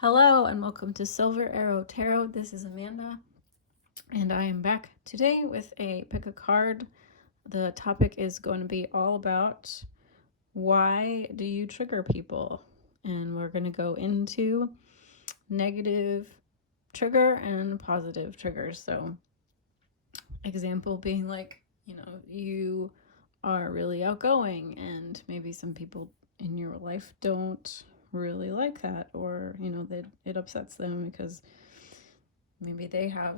Hello and welcome to Silver Arrow Tarot. This is Amanda and I am back today with a pick a card. The topic is going to be all about why do you trigger people? And we're going to go into negative trigger and positive triggers. So example being like, you are really outgoing and maybe some people in your life don't really like that, or that it upsets them because maybe they have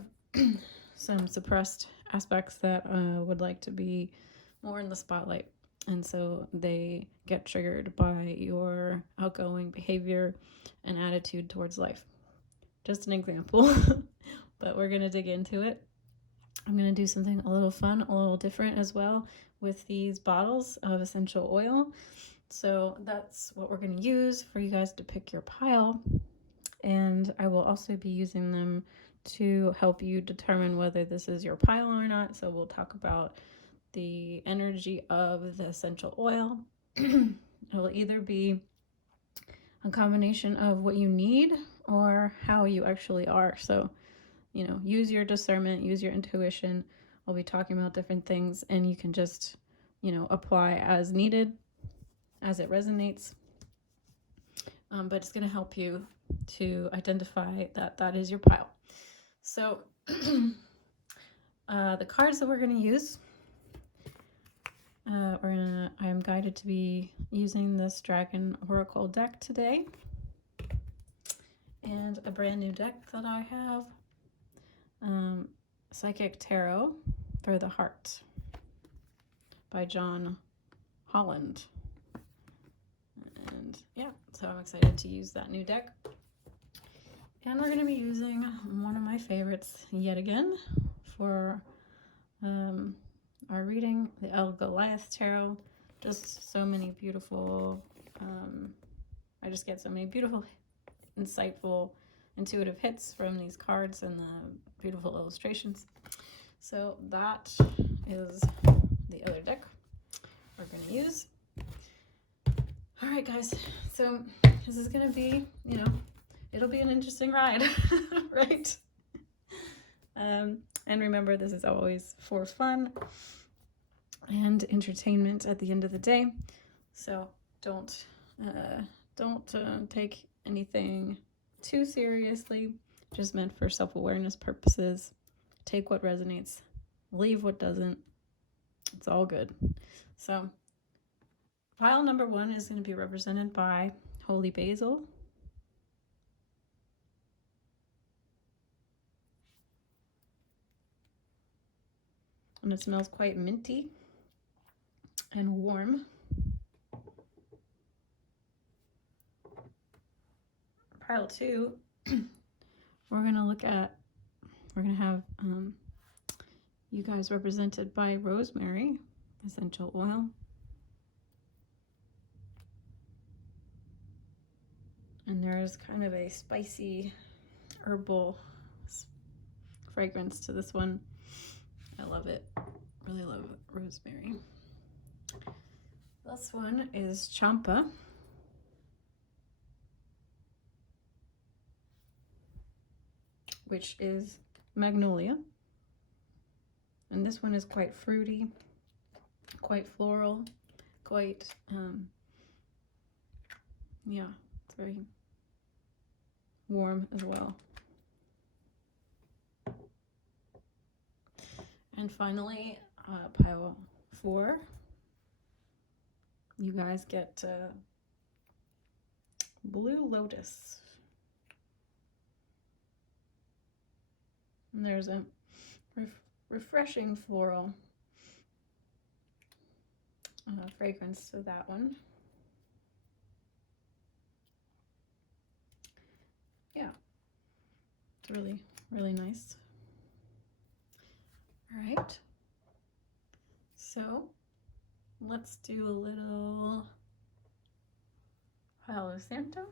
some suppressed aspects that would like to be more in the spotlight, and so they get triggered by your outgoing behavior and attitude towards life. Just an example. But we're going to dig into it. I'm going to do something a little fun, a little different as well with these bottles of essential oil. So that's what we're going to use for you guys to pick your pile. And I will also be using them to help you determine whether this is your pile or not. So we'll talk about the energy of the essential oil. It'll either be a combination of what you need or how you actually are. So, use your discernment, use your intuition. I'll be talking about different things and you can just, apply as needed, as it resonates. But it's going to help you to identify that is your pile. So the cards that we're going to use, I am guided to be using this Dragon Oracle deck today, and a brand new deck that I have, Psychic Tarot for the Heart by John Holland. And yeah, so I'm excited to use that new deck. And we're going to be using one of my favorites yet again for our reading, the Goliath Tarot. Just so many beautiful, I just get so many beautiful, insightful, intuitive hits from these cards and the beautiful illustrations. So that is the other deck we're going to use. All right, guys, so this is going to be, it'll be an interesting ride, right? And remember, this is always for fun and entertainment at the end of the day. So don't take anything too seriously. Just meant for self-awareness purposes. Take what resonates, leave what doesn't. It's all good. So pile number 1 is going to be represented by Holy Basil. And it smells quite minty and warm. Pile 2, we're going to have you guys represented by rosemary essential oil. And there's kind of a spicy herbal fragrance to this one. I love it. Really love rosemary. This one is champa. Which is magnolia. And this one is quite fruity, quite floral, quite, it's very warm as well. And finally, pile 4, you guys get blue lotus. And there's a refreshing floral fragrance to that one. Yeah, it's really, really nice. All right, so let's do a little Palo Santo.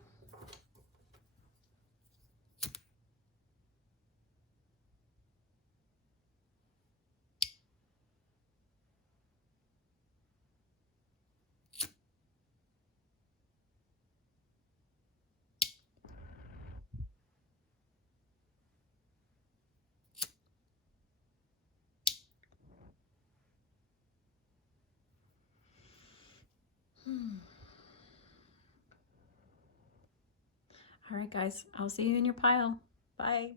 All right, guys, I'll see you in your pile. Bye.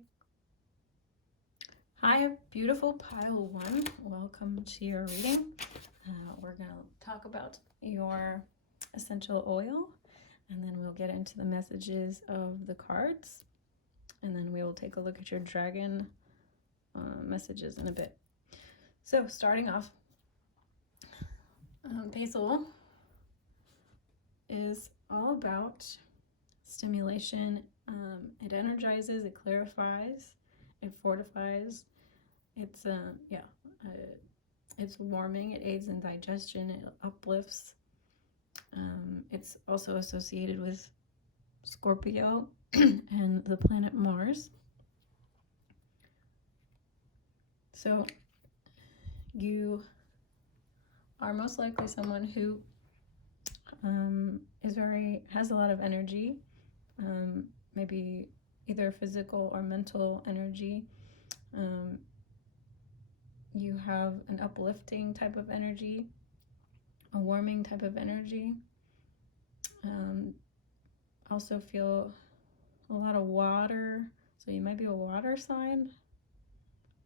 Hi, beautiful pile one. Welcome to your reading. We're going to talk about your essential oil, and then we'll get into the messages of the cards, and then we will take a look at your dragon messages in a bit. So starting off, basil is all about stimulation. It energizes, it clarifies, it fortifies. It's it's warming, it aids in digestion, it uplifts. It's also associated with Scorpio and the planet Mars. So you are most likely someone who has a lot of energy, maybe either physical or mental energy. You have an uplifting type of energy, a warming type of energy. Also feel a lot of water, so you might be a water sign.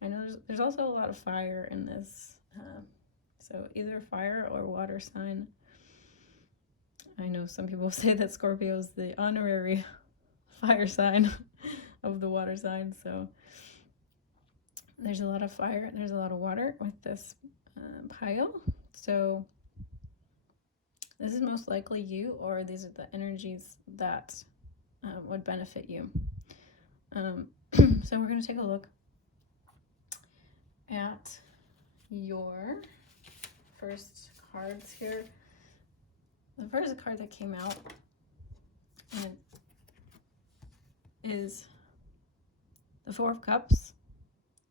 I know there's also a lot of fire in this, so either fire or water sign. I know some people say that Scorpio is the honorary fire sign of the water sign, so there's a lot of fire, there's a lot of water with this pile. So this is most likely you, or these are the energies that would benefit you. So we're going to take a look at your first cards here. The first card that came out is the Four of Cups,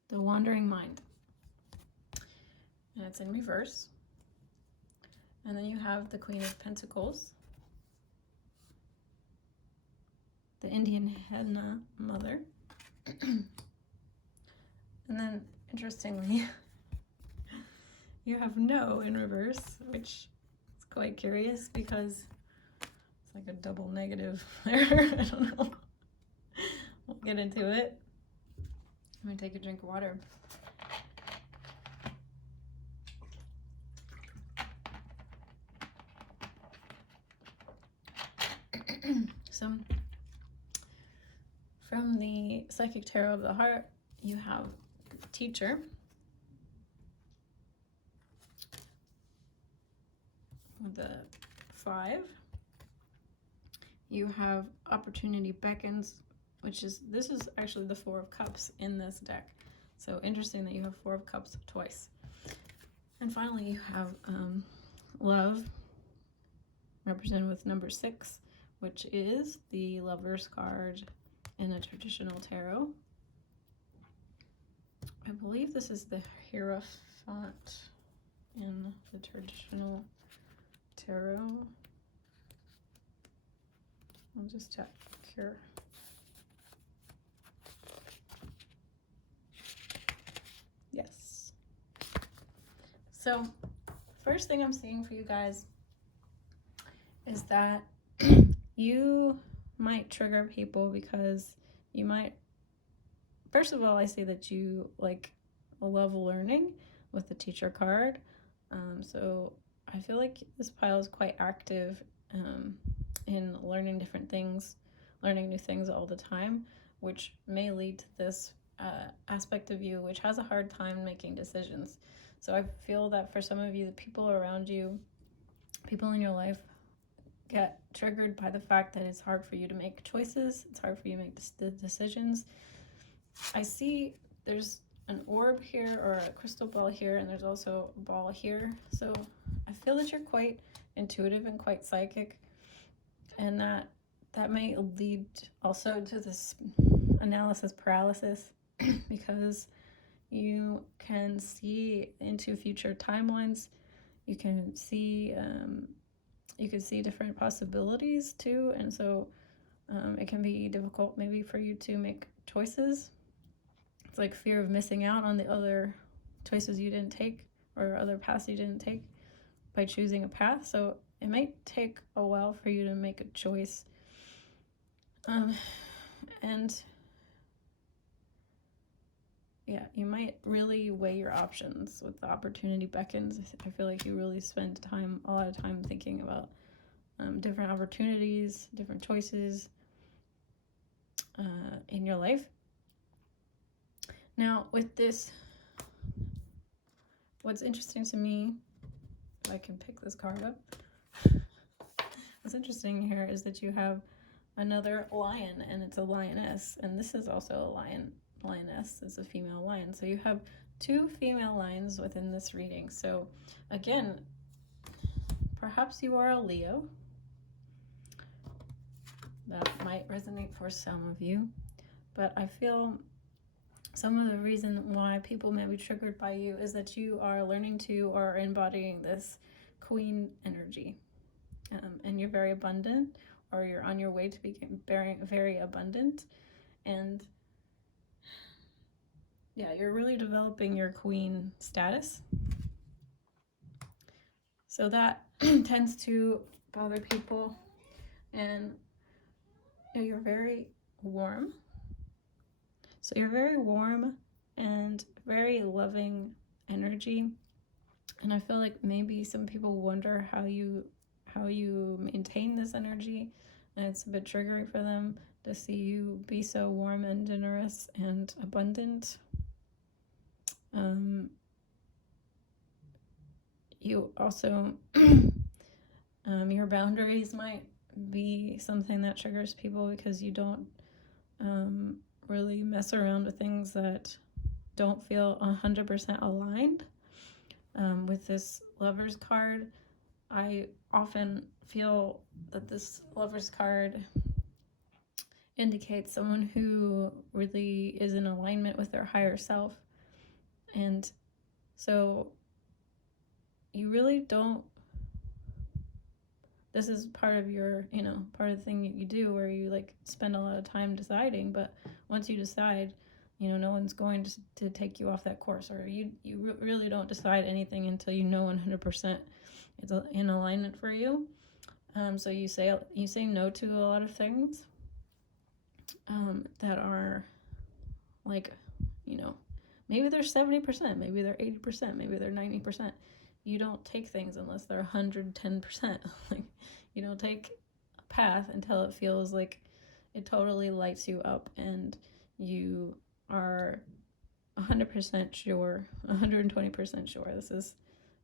the Wandering Mind. And it's in reverse. And then you have the Queen of Pentacles, the Indian Henna Mother. And then, interestingly, you have No in reverse, which is quite curious because it's like a double negative there. I don't know. We'll get into it. I'm going to take a drink of water. So, from the Psychic Tarot of the Heart, you have Teacher. With the 5. You have Opportunity Beckons, this is actually the Four of Cups in this deck. So interesting that you have Four of Cups twice. And finally you have Love, represented with number 6, which is the Lover's card in a traditional tarot. I believe this is the Hierophant in the traditional tarot. I'll just check here. Yes. So, first thing I'm seeing for you guys is that you might trigger people because you might, first of all, I see that you love learning with the Teacher card. So I feel like this pile is quite active in learning different things, learning new things all the time, which may lead to this aspect of you which has a hard time making decisions. So I feel that for some of you, the people around you, people in your life, get triggered by the fact that it's hard for you to make choices, it's hard for you to make the decisions. I see there's an orb here or a crystal ball here, and there's also a ball here. So I feel that you're quite intuitive and quite psychic, and that may lead also to this analysis paralysis because you can see into future timelines. You can see different possibilities too, and so it can be difficult maybe for you to make choices. It's like fear of missing out on the other choices you didn't take or other paths you didn't take by choosing a path. So it might take a while for you to make a choice. And yeah, you might really weigh your options with the opportunity beckons. I feel like you really spend a lot of time thinking about different opportunities, different choices in your life. Now, with this, what's interesting to me, if I can pick this card up, what's interesting here is that you have another lion, and it's a lioness, and this is also a lioness. It's a female lion. So you have two female lions within this reading. So again, perhaps you are a Leo. That might resonate for some of you, but I feel some of the reason why people may be triggered by you is that you are learning to or embodying this queen energy, and you're very abundant, or you're on your way to become very, very abundant. And yeah, you're really developing your queen status. So that tends to bother people. And you're very warm. So you're very warm and very loving energy. And I feel like maybe some people wonder how you maintain this energy, and it's a bit triggering for them to see you be so warm and generous and abundant. You also your boundaries might be something that triggers people, because you don't really mess around with things that don't feel 100% aligned. With this Lover's card, I often feel that this Lover's card indicates someone who really is in alignment with their higher self. And so you really don't, this is part of your, part of the thing that you do, where you like spend a lot of time deciding, but once you decide, no one's going to take you off that course, or you really don't decide anything until you know 100% it's in alignment for you. So you say no to a lot of things that are like, maybe they're 70%, maybe they're 80%, maybe they're 90%. You don't take things unless they're 110%. Like, you don't take a path until it feels like it totally lights you up and you are 100% sure, 120% sure this is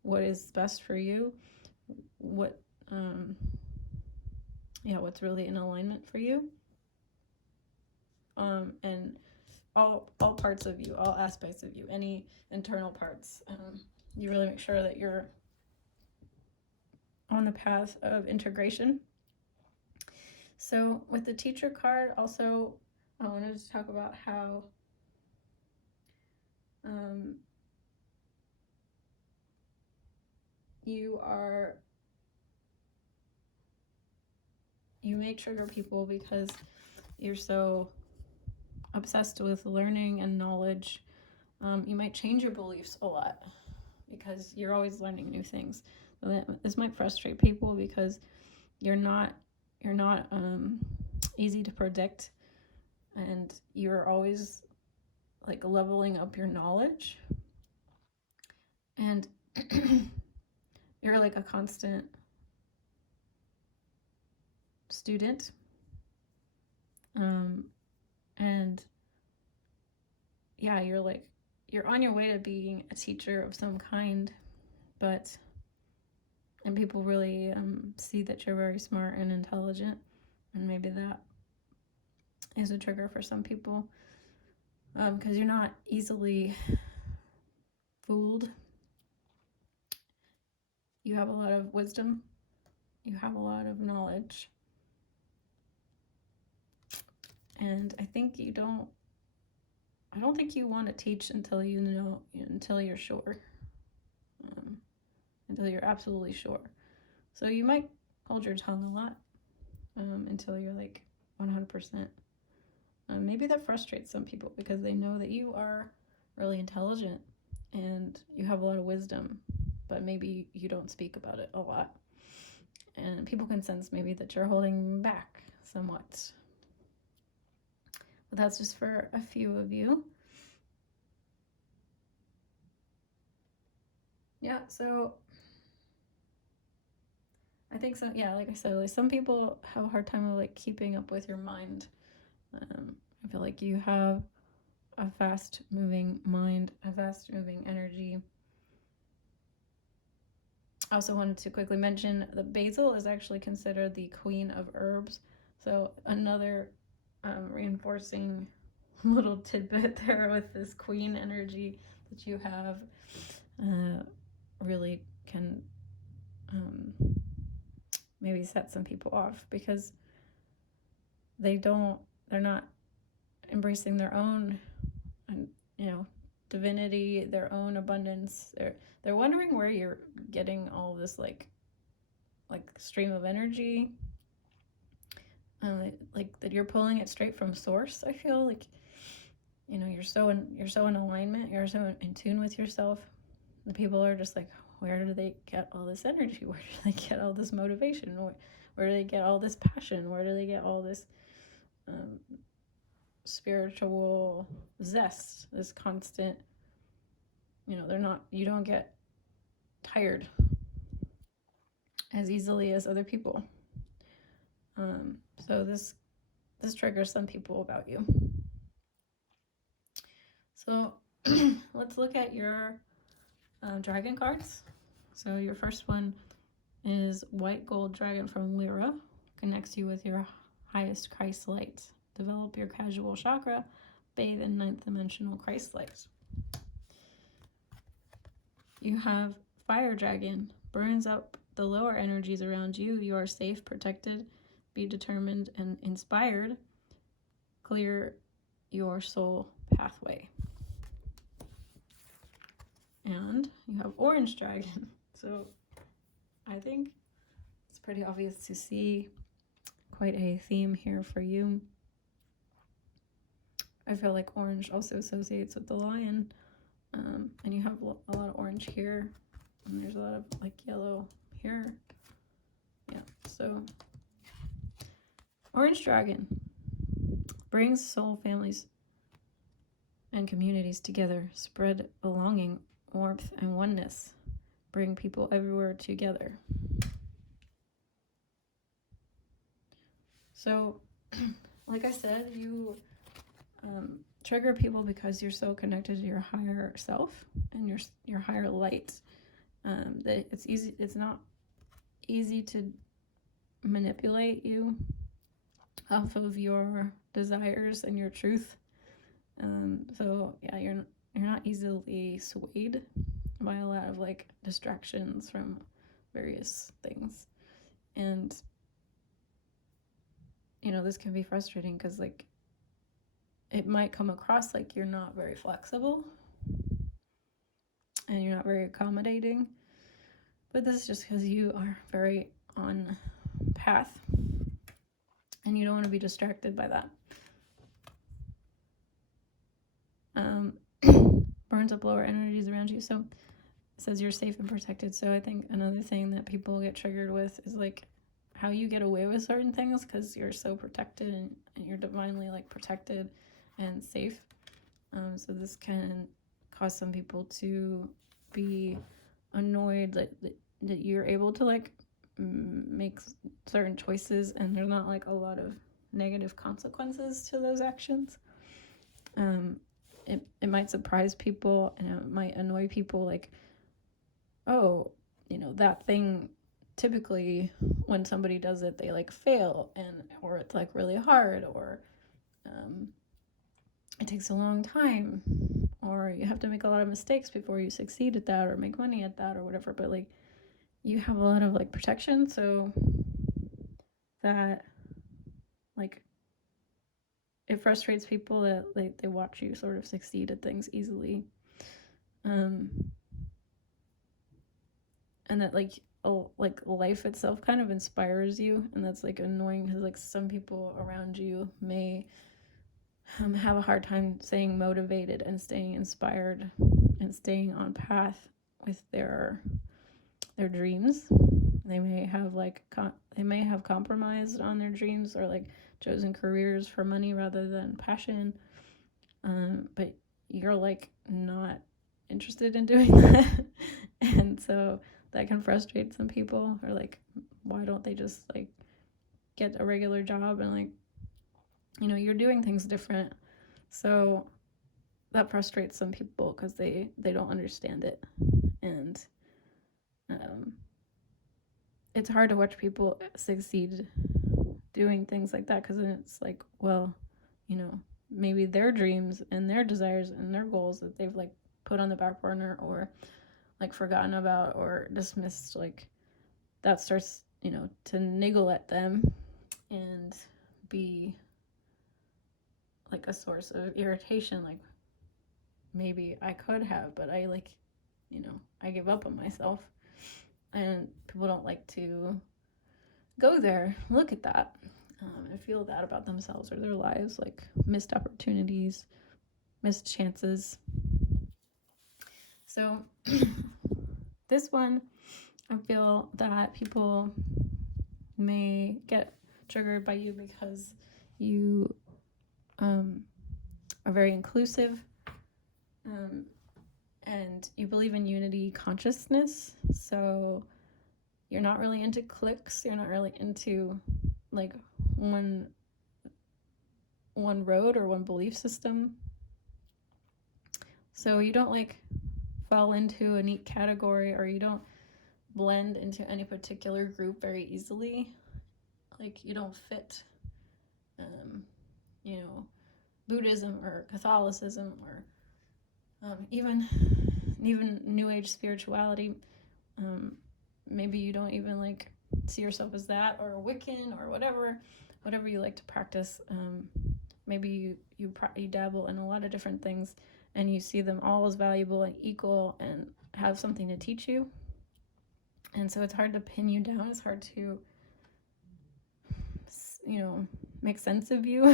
what is best for you, what's really in alignment for you, and all parts of you, all aspects of you, any internal parts. You really make sure that you're on the path of integration. So with the Teacher card, also, I wanted to talk about how you may trigger people because you're so obsessed with learning and knowledge. You might change your beliefs a lot because you're always learning new things. So this might frustrate people because you're not easy to predict, and you're always like leveling up your knowledge, and you're like a constant student, and yeah, you're on your way to being a teacher of some kind, and people really see that you're very smart and intelligent, and maybe that is a trigger for some people, because you're not easily fooled. You have a lot of wisdom, you have a lot of knowledge, and I don't think you want to teach until until you're sure, until you're absolutely sure. So you might hold your tongue a lot until you're like 100%. Maybe that frustrates some people because they know that you are really intelligent and you have a lot of wisdom, but maybe you don't speak about it a lot. And people can sense maybe that you're holding back somewhat. But that's just for a few of you. Yeah, so I think so. Yeah, like I said, like some people have a hard time of like keeping up with your mind. I feel like you have a fast moving mind, a fast moving energy. I also wanted to quickly mention that basil is actually considered the queen of herbs. So another reinforcing little tidbit there with this queen energy that you have really can maybe set some people off because they're not embracing their own, divinity, their own abundance. They're wondering where you're getting all this like stream of energy, like that you're pulling it straight from source. I feel like you're so in alignment, you're so in tune with yourself. The people are just like, where do they get all this energy? Where do they get all this motivation? Where do they get all this passion? Where do they get all this spiritual zest, this constant, you don't get tired as easily as other people. So this triggers some people about you. So let's look at your dragon cards. So your first one is White Gold Dragon from Lyra. Connects you with your highest Christ light. Develop your casual chakra. Bathe in 9th dimensional Christ light. You have Fire Dragon. Burns up the lower energies around you. You are safe, protected. Be determined and inspired. Clear your soul pathway. And you have Orange Dragon. So I think it's pretty obvious to see quite a theme here for you. I feel like orange also associates with the lion. And you have a lot of orange here. And there's a lot of like yellow here. Yeah, so Orange Dragon brings soul families and communities together. Spread belonging, warmth, and oneness. Bring people everywhere together. So, like I said, you trigger people because you're so connected to your higher self and your higher light. That it's not easy to manipulate you off of your desires and your truth. So yeah, you're not easily swayed by a lot of like distractions from various things. And this can be frustrating because like it might come across like you're not very flexible and you're not very accommodating, but this is just because you are very on path and you don't want to be distracted by that. Burns up lower energies around you. So it says you're safe and protected. So I think another thing that people get triggered with is like how you get away with certain things because you're so protected and you're divinely like protected and safe. So this can cause some people to be annoyed that you're able to like make certain choices and there's not like a lot of negative consequences to those actions. It might surprise people and it might annoy people like, oh, that thing, typically when somebody does it they like fail or it's like really hard or it takes a long time or you have to make a lot of mistakes before you succeed at that or make money at that or whatever, but like you have a lot of like protection, so that like it frustrates people that like they watch you sort of succeed at things easily, and that like life itself kind of inspires you, and that's like annoying because like some people around you may have a hard time staying motivated and staying inspired and staying on path with their their dreams. They may have compromised on their dreams, or like chosen careers for money rather than passion. But you're like not interested in doing that. And so that can frustrate some people, or like, why don't they just like get a regular job, and like, you're doing things different. So that frustrates some people because they don't understand it. And it's hard to watch people succeed doing things like that, because then it's like, well, maybe their dreams and their desires and their goals that they've like put on the back burner, or like forgotten about or dismissed, like that starts to niggle at them and be like a source of irritation. Like, maybe I could have, but I I give up on myself. And people don't like to go there, look at that, and feel that about themselves or their lives, like missed opportunities, missed chances. So this one, I feel that people may get triggered by you because you are very inclusive, and you believe in unity consciousness. So you're not really into cliques. You're not really into like one road or one belief system. So you don't like fall into a neat category, or you don't blend into any particular group very easily. Like, you don't fit Buddhism or Catholicism, or even New Age spirituality. Maybe you don't even like see yourself as that, or a Wiccan, or whatever you like to practice. Maybe you dabble in a lot of different things, and you see them all as valuable and equal and have something to teach you. And so it's hard to pin you down. It's hard to make sense of you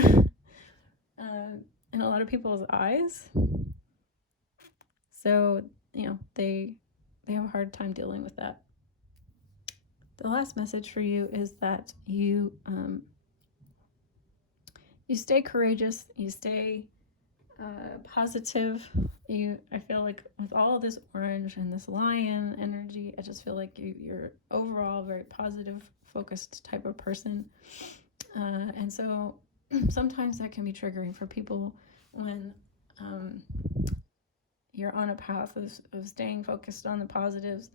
in a lot of people's eyes. So they have a hard time dealing with that. The last message for you is that you stay courageous, you stay positive. I feel like with all of this orange and this lion energy, I just feel like you're overall a very positive, focused type of person. And so sometimes that can be triggering for people when you're on a path of staying focused on the positives,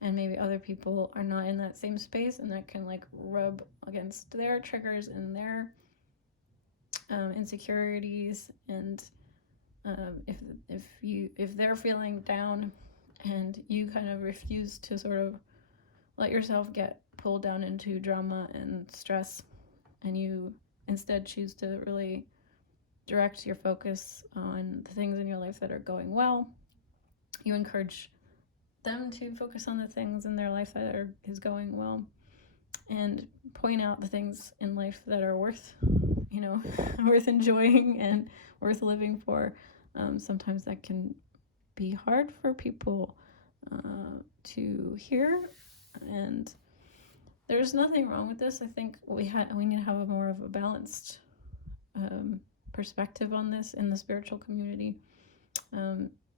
and maybe other people are not in that same space, and that can like rub against their triggers and their insecurities. And if they're feeling down and you kind of refuse to sort of let yourself get pulled down into drama and stress, and you instead choose to really direct your focus on the things in your life that are going well, you encourage them to focus on the things in their life that is going well, and point out the things in life that are worth worth enjoying and worth living for. Sometimes that can be hard for people to hear, and there's nothing wrong with this. I think we need to have more of a balanced perspective on this in the spiritual community.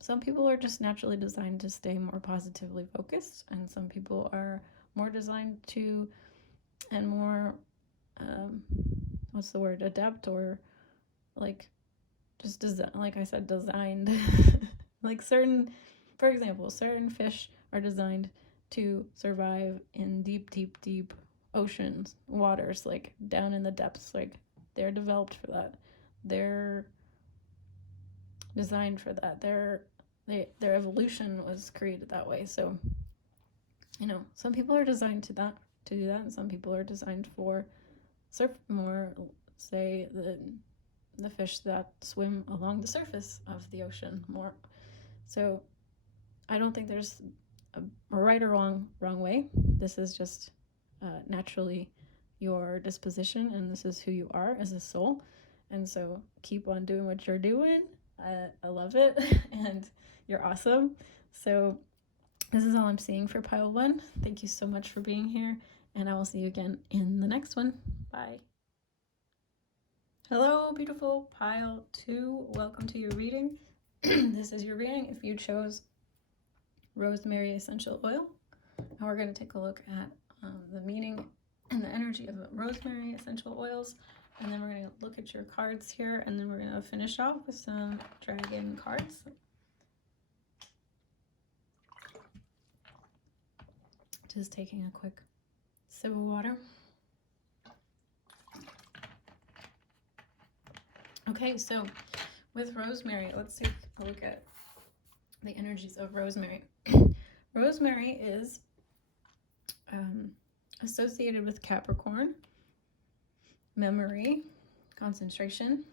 Some people are just naturally designed to stay more positively focused, and some people are more designed to, and more adept, or like just like I said, designed. Like for example, certain fish are designed to survive in deep oceans, waters, like down in the depths. Like, they're developed for that. They're designed for that. Their evolution was created that way. So some people are designed to do that, and some people are designed for more, say, the fish that swim along the surface of the ocean more. So I don't think there's a right or wrong way. This is just naturally your disposition, and this is who you are as a soul. And so keep on doing what you're doing. I love it, and you're awesome. So This is all I'm seeing for pile 1. Thank you so much for being here, and I will see you again in the next one. Bye. Hello, beautiful pile 2. Welcome to your reading. This is your reading if you chose rosemary essential oil. And we're going to take a look at the meaning and the energy of rosemary essential oils. And then we're going to look at your cards here, and then we're going to finish off with some dragon cards. Just taking a quick sip of water. Okay, so with rosemary, let's take a look at the energies of rosemary. Rosemary is associated with Capricorn, memory, concentration,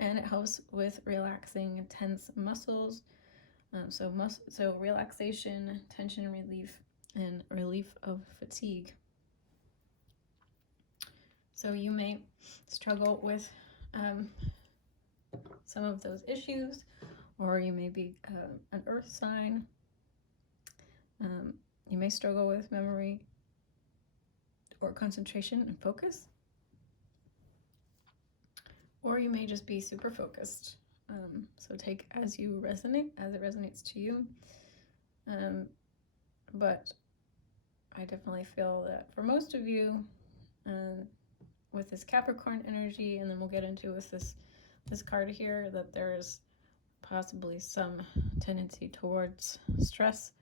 and it helps with relaxing tense muscles. So relaxation, tension relief, and relief of fatigue. So you may struggle with some of those issues, or you may be an earth sign. You may struggle with memory or concentration and focus, or you may just be super focused. So take as you resonate, as it resonates to you. But I definitely feel that for most of you, with this Capricorn energy, and then we'll get into with this card here, that there's possibly some tendency towards stress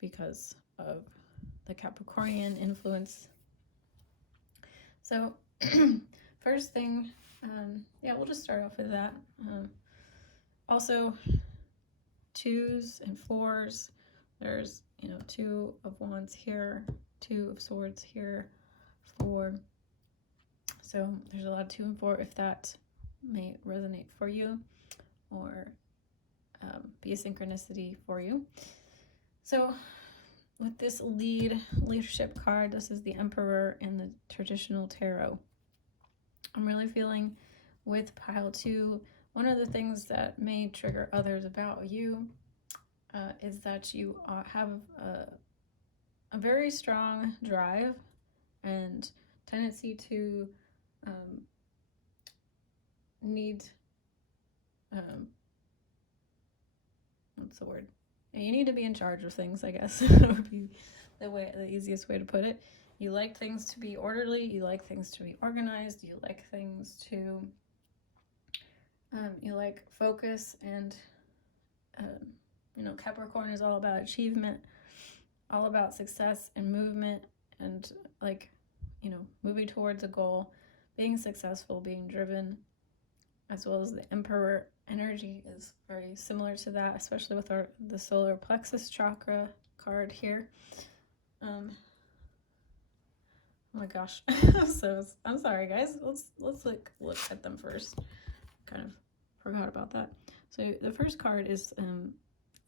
because of the Capricornian influence. So first thing, yeah, we'll just start off with that. Also, 2s and 4s, there's 2 of Wands here, 2 of Swords here, 4. So there's a lot of 2 and 4 if that may resonate for you, or be a synchronicity for you. So with this leadership card, this is the Emperor in the traditional tarot. I'm really feeling with pile 2, one of the things that may trigger others about you is that you have a very strong drive and tendency to need, what's the word? You need to be in charge of things, I guess. That would be the easiest way to put it. You like things to be orderly, you like things to be organized, you like things to, you like focus, and, Capricorn is all about achievement, all about success and movement, and moving towards a goal, being successful, being driven, as well as the Emperor energy is very similar to that, especially with the solar plexus chakra card here. Oh my gosh. So I'm sorry, guys. Let's look at them first. Kind of forgot about that. So the first card is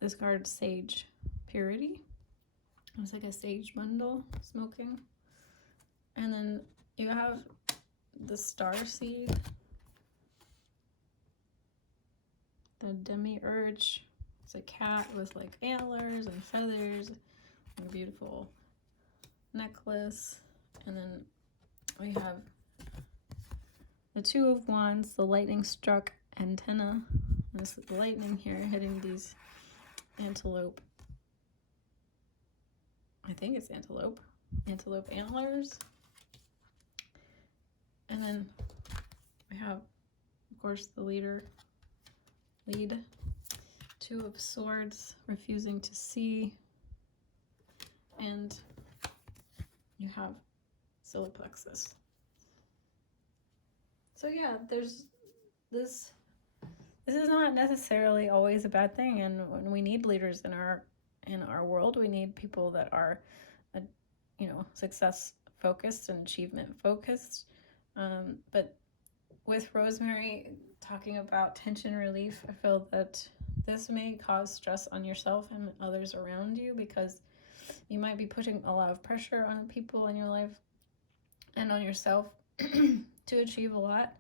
this card, Sage Purity. It's like a sage bundle smoking. And then you have the Star Seed, the Demiurge. It's a cat with like antlers and feathers, and a beautiful necklace. And then we have the 2 of Wands, the lightning struck antenna. This lightning here hitting these antelope. I think it's antelope antlers. And then we have, of course, the lead, 2 of Swords, refusing to see, and you have solar plexus. So yeah, there's this is not necessarily always a bad thing, and when we need leaders in our world, we need people that are success focused and achievement focused. But with rosemary, talking about tension relief, I feel that this may cause stress on yourself and others around you, because you might be putting a lot of pressure on people in your life and on yourself to achieve a lot.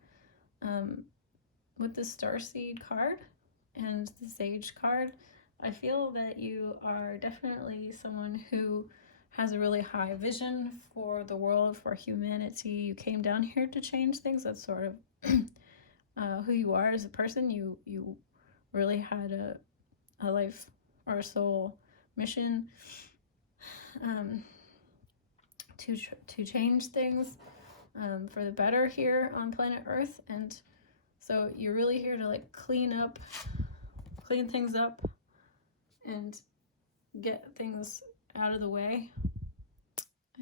With the Starseed card, and the Sage card, I feel that you are definitely someone who has a really high vision for the world, for humanity. You came down here to change things. That's sort of who you are as a person. You really had a life or a soul mission to change things for the better here on planet Earth. And so you're really here to like clean things up and get things out of the way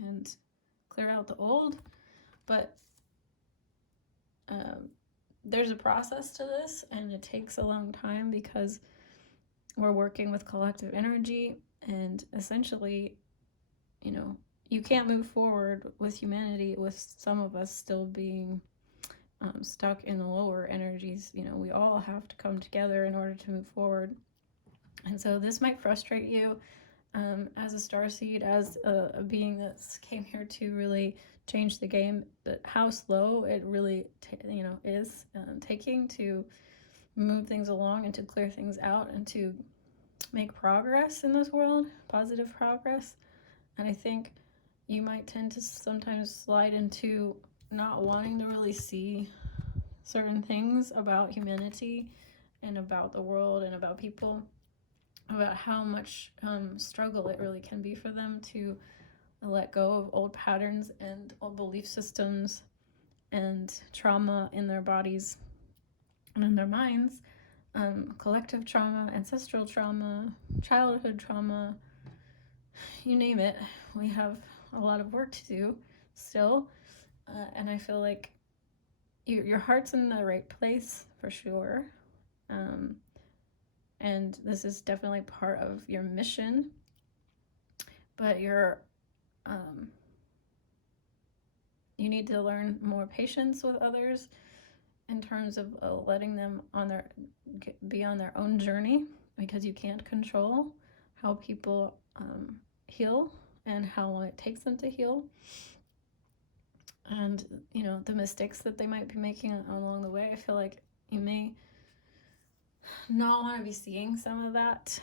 and clear out the old. But there's a process to this, and it takes a long time because we're working with collective energy, and essentially, you know, you can't move forward with humanity with some of us still being stuck in the lower energies. You know, we all have to come together in order to move forward. And so this might frustrate you as a starseed, as a being that came here to really change the game, but how slow it really is taking to move things along and to clear things out and to make progress in this world, positive progress. And I think you might tend to sometimes slide into not wanting to really see certain things about humanity and about the world and about people, about how much struggle it really can be for them to let go of old patterns and old belief systems and trauma in their bodies and in their minds, collective trauma, ancestral trauma, childhood trauma, you name it. We have a lot of work to do still, and I feel like your heart's in the right place for sure, and this is definitely part of your mission, but you need to learn more patience with others in terms of letting them be on their own journey, because you can't control how people heal and how long it takes them to heal, and the mistakes that they might be making along the way. I feel like you may not want to be seeing some of that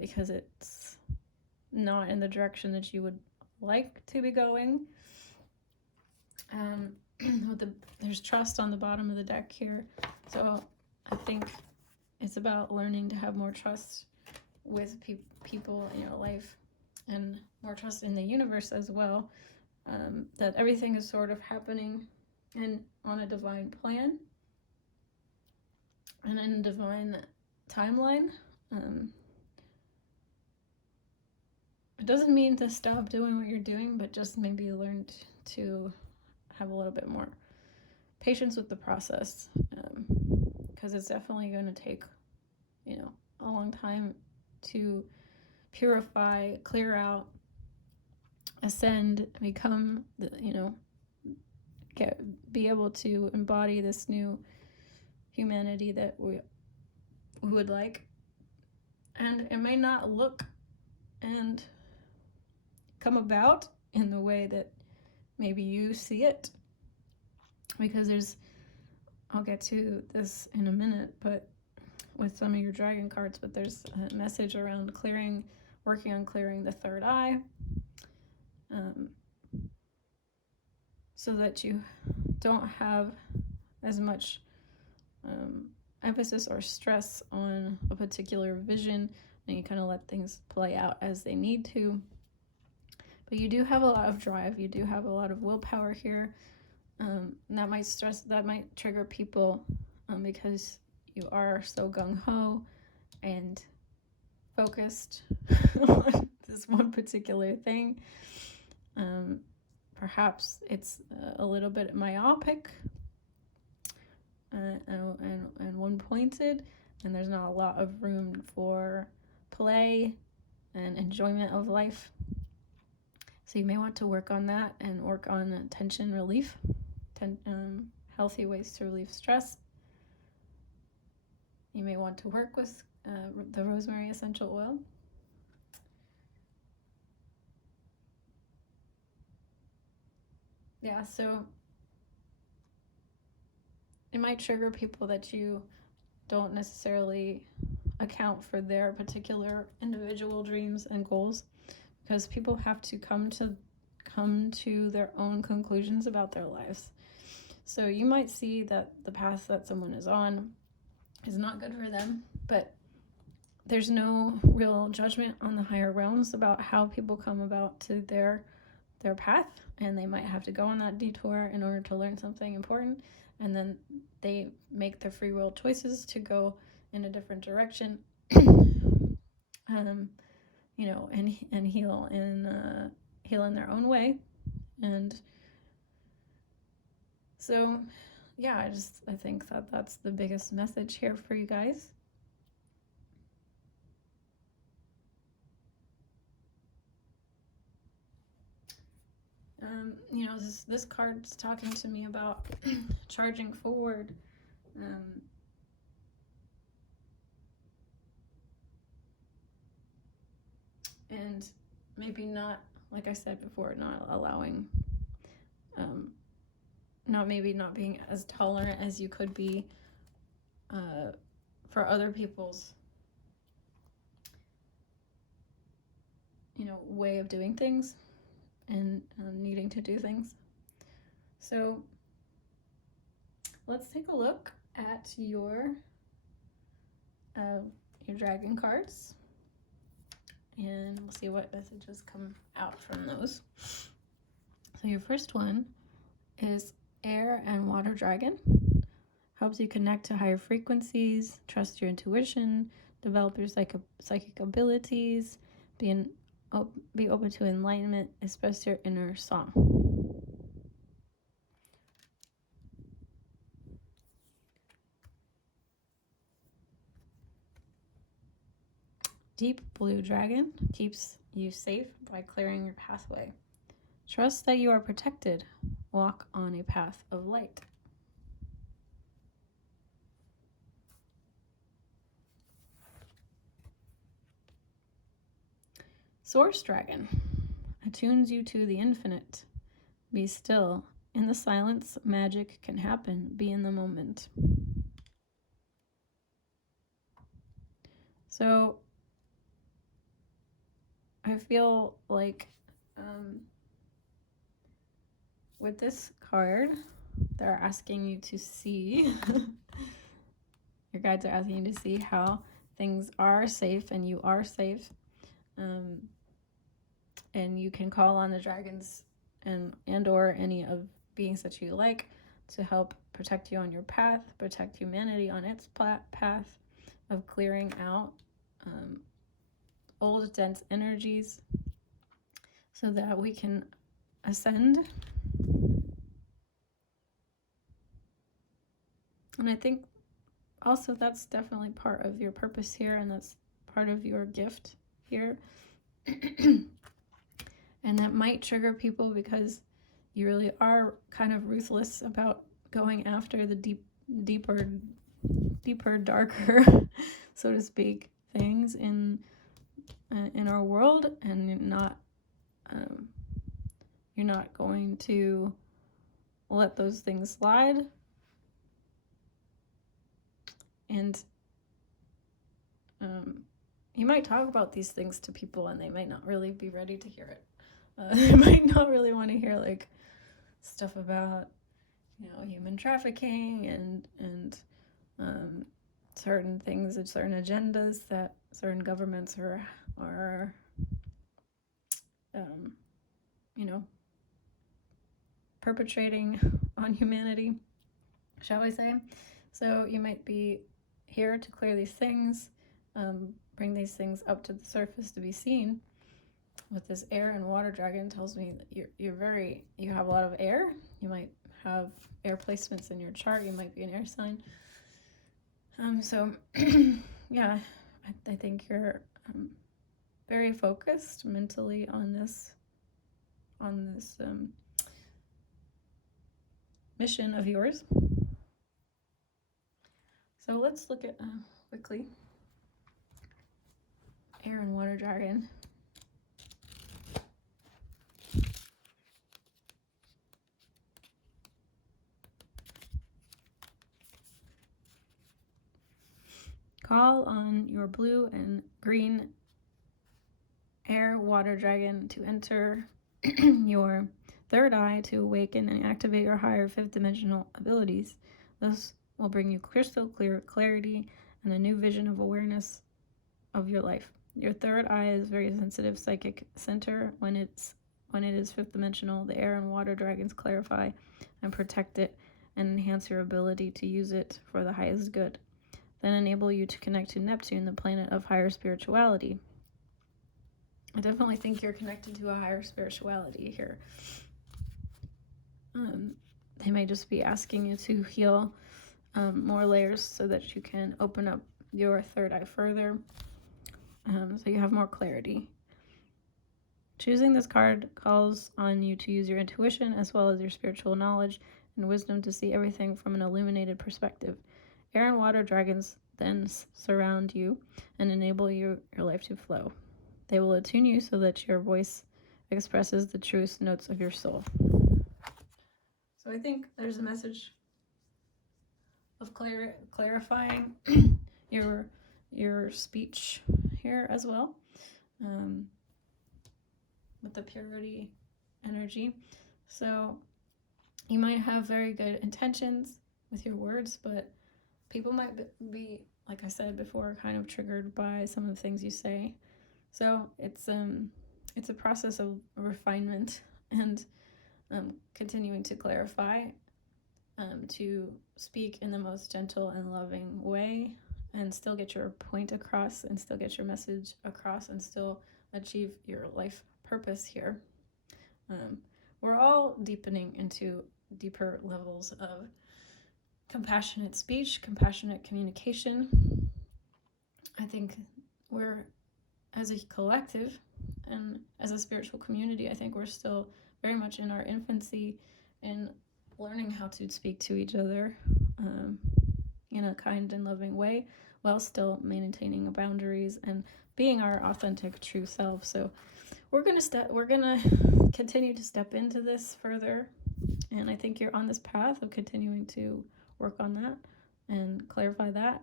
because it's not in the direction that you would like to be going. There's trust on the bottom of the deck here, so I think it's about learning to have more trust with people in your life and more trust in the universe as well, that everything is sort of happening on a divine plan and in a divine timeline. It doesn't mean to stop doing what you're doing, but just maybe learn to have a little bit more patience with the process, because it's definitely going to take a long time to purify, clear out, ascend, become be able to embody this new humanity that we would like. And it may not look and come about in the way that maybe you see it, because I'll get to this in a minute, but with some of your dragon cards, but there's a message around working on clearing the third eye, so that you don't have as much emphasis or stress on a particular vision, and you kind of let things play out as they need to. But you do have a lot of drive, you do have a lot of willpower here, and that might trigger people because you are so gung-ho and focused on this one particular thing. Perhaps it's a little bit myopic and one-pointed, and there's not a lot of room for play and enjoyment of life. So you may want to work on that and work on tension relief, healthy ways to relieve stress. You may want to work with the rosemary essential oil. Yeah, so it might trigger people that you don't necessarily account for their particular individual dreams and goals, because people have to come to their own conclusions about their lives. So you might see that the path that someone is on is not good for them, but there's no real judgment on the higher realms about how people come about to their path, and they might have to go on that detour in order to learn something important, and then they make their free will choices to go in a different direction, you know, and heal in their own way. And so yeah, I think that that's the biggest message here for you guys. You know, this card's talking to me about charging forward. And maybe not, like I said before, not allowing, not being as tolerant as you could be for other people's, you know, way of doing things and needing to do things. So let's take a look at your dragon cards, and we'll see what messages come out from those. So your first one is Air and Water Dragon. Helps you connect to higher frequencies, trust your intuition, develop your psychic abilities, be open to enlightenment, express your inner song. Deep Blue Dragon keeps you safe by clearing your pathway. Trust that you are protected. Walk on a path of light. Source Dragon attunes you to the infinite. Be still. In the silence, magic can happen. Be in the moment. So I feel like with this card, they're asking you to see, your guides are asking you to see how things are safe and you are safe. And you can call on the dragons and or any of beings that you like to help protect you on your path, protect humanity on its path of clearing out old dense energies so that we can ascend. And I think also that's definitely part of your purpose here, and that's part of your gift here. And that might trigger people because you really are kind of ruthless about going after the deeper, darker, so to speak, things in our world, and you're not going to let those things slide. And you might talk about these things to people and they might not really be ready to hear it. They might not really want to hear like stuff about, you know, human trafficking and certain things and certain agendas that certain governments are you know, perpetrating on humanity, shall we say. So you might be here to clear these things, bring these things up to the surface to be seen. With this Air and Water Dragon, tells me that you have a lot of air. You might have air placements in your chart. You might be an air sign. So yeah, I think you're very focused mentally on this mission of yours. So let's look at quickly Air and Water Dragon. Call on your blue and green air water dragon to enter your third eye to awaken and activate your higher fifth dimensional abilities. This will bring you crystal clear clarity and a new vision of awareness of your life. Your third eye is very sensitive psychic center. When it is fifth dimensional, the air and water dragons clarify and protect it and enhance your ability to use it for the highest good. Then enable you to connect to Neptune, the planet of higher spirituality. I definitely think you're connected to a higher spirituality here. They may just be asking you to heal more layers so that you can open up your third eye further, so you have more clarity. Choosing this card calls on you to use your intuition as well as your spiritual knowledge and wisdom to see everything from an illuminated perspective. Air and water dragons then surround you and enable your life to flow. They will attune you so that your voice expresses the truest notes of your soul. So I think there's a message of clarifying your speech here as well, with the purity energy. So you might have very good intentions with your words, but people might be, like I said before, kind of triggered by some of the things you say. So it's a process of refinement and continuing to clarify, to speak in the most gentle and loving way and still get your point across and still get your message across and still achieve your life purpose here. We're all deepening into deeper levels of compassionate speech, compassionate communication. I think we're, as a collective and as a spiritual community, I think we're still very much in our infancy in learning how to speak to each other in a kind and loving way while still maintaining boundaries and being our authentic true self. So we're gonna continue to step into this further, and I think you're on this path of continuing to work on that and clarify that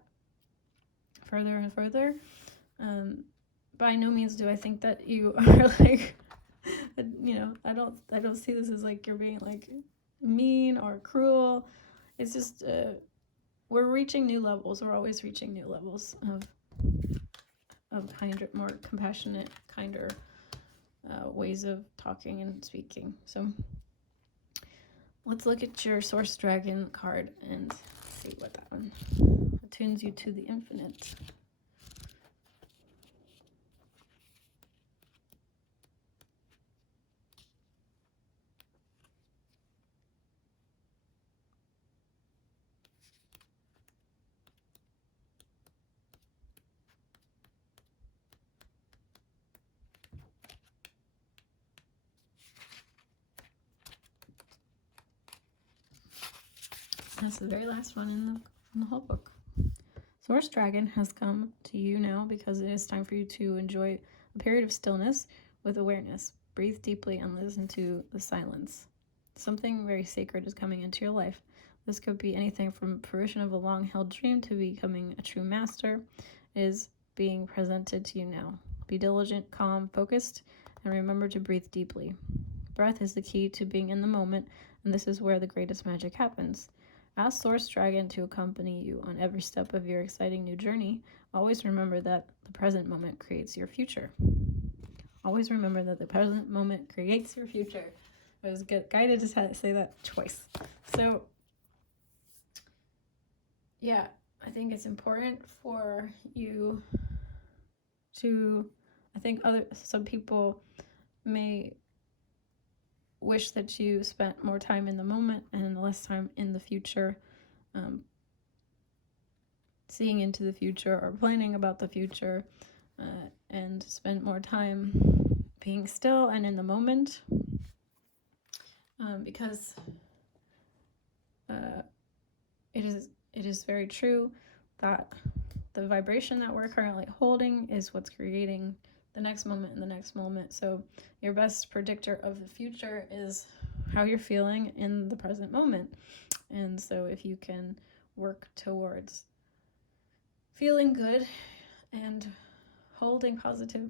further and further. By no means do I think that you are like, I don't see this as like you're being like mean or cruel. It's just we're reaching new levels. We're always reaching new levels of kinder, more compassionate, kinder ways of talking and speaking. So let's look at your Source Dragon card and see what that one attunes you to the infinite. That's the very last one in the whole book. Source Dragon has come to you now because it is time for you to enjoy a period of stillness with awareness. Breathe deeply and listen to the silence. Something very sacred is coming into your life. This could be anything from fruition of a long-held dream to becoming a true master. It is being presented to you now. Be diligent, calm, focused, and remember to breathe deeply. Breath is the key to being in the moment, and this is where the greatest magic happens. Ask Source Dragon to accompany you on every step of your exciting new journey. Always remember that the present moment creates your future. Always remember that the present moment creates your future. I was guided to say that twice. So, yeah, I think it's important for you to, I think some people may wish that you spent more time in the moment and less time in the future, seeing into the future or planning about the future, and spend more time being still and in the moment, because it is very true that the vibration that we're currently holding is what's creating the next moment and the next moment. So your best predictor of the future is how you're feeling in the present moment. And so if you can work towards feeling good and holding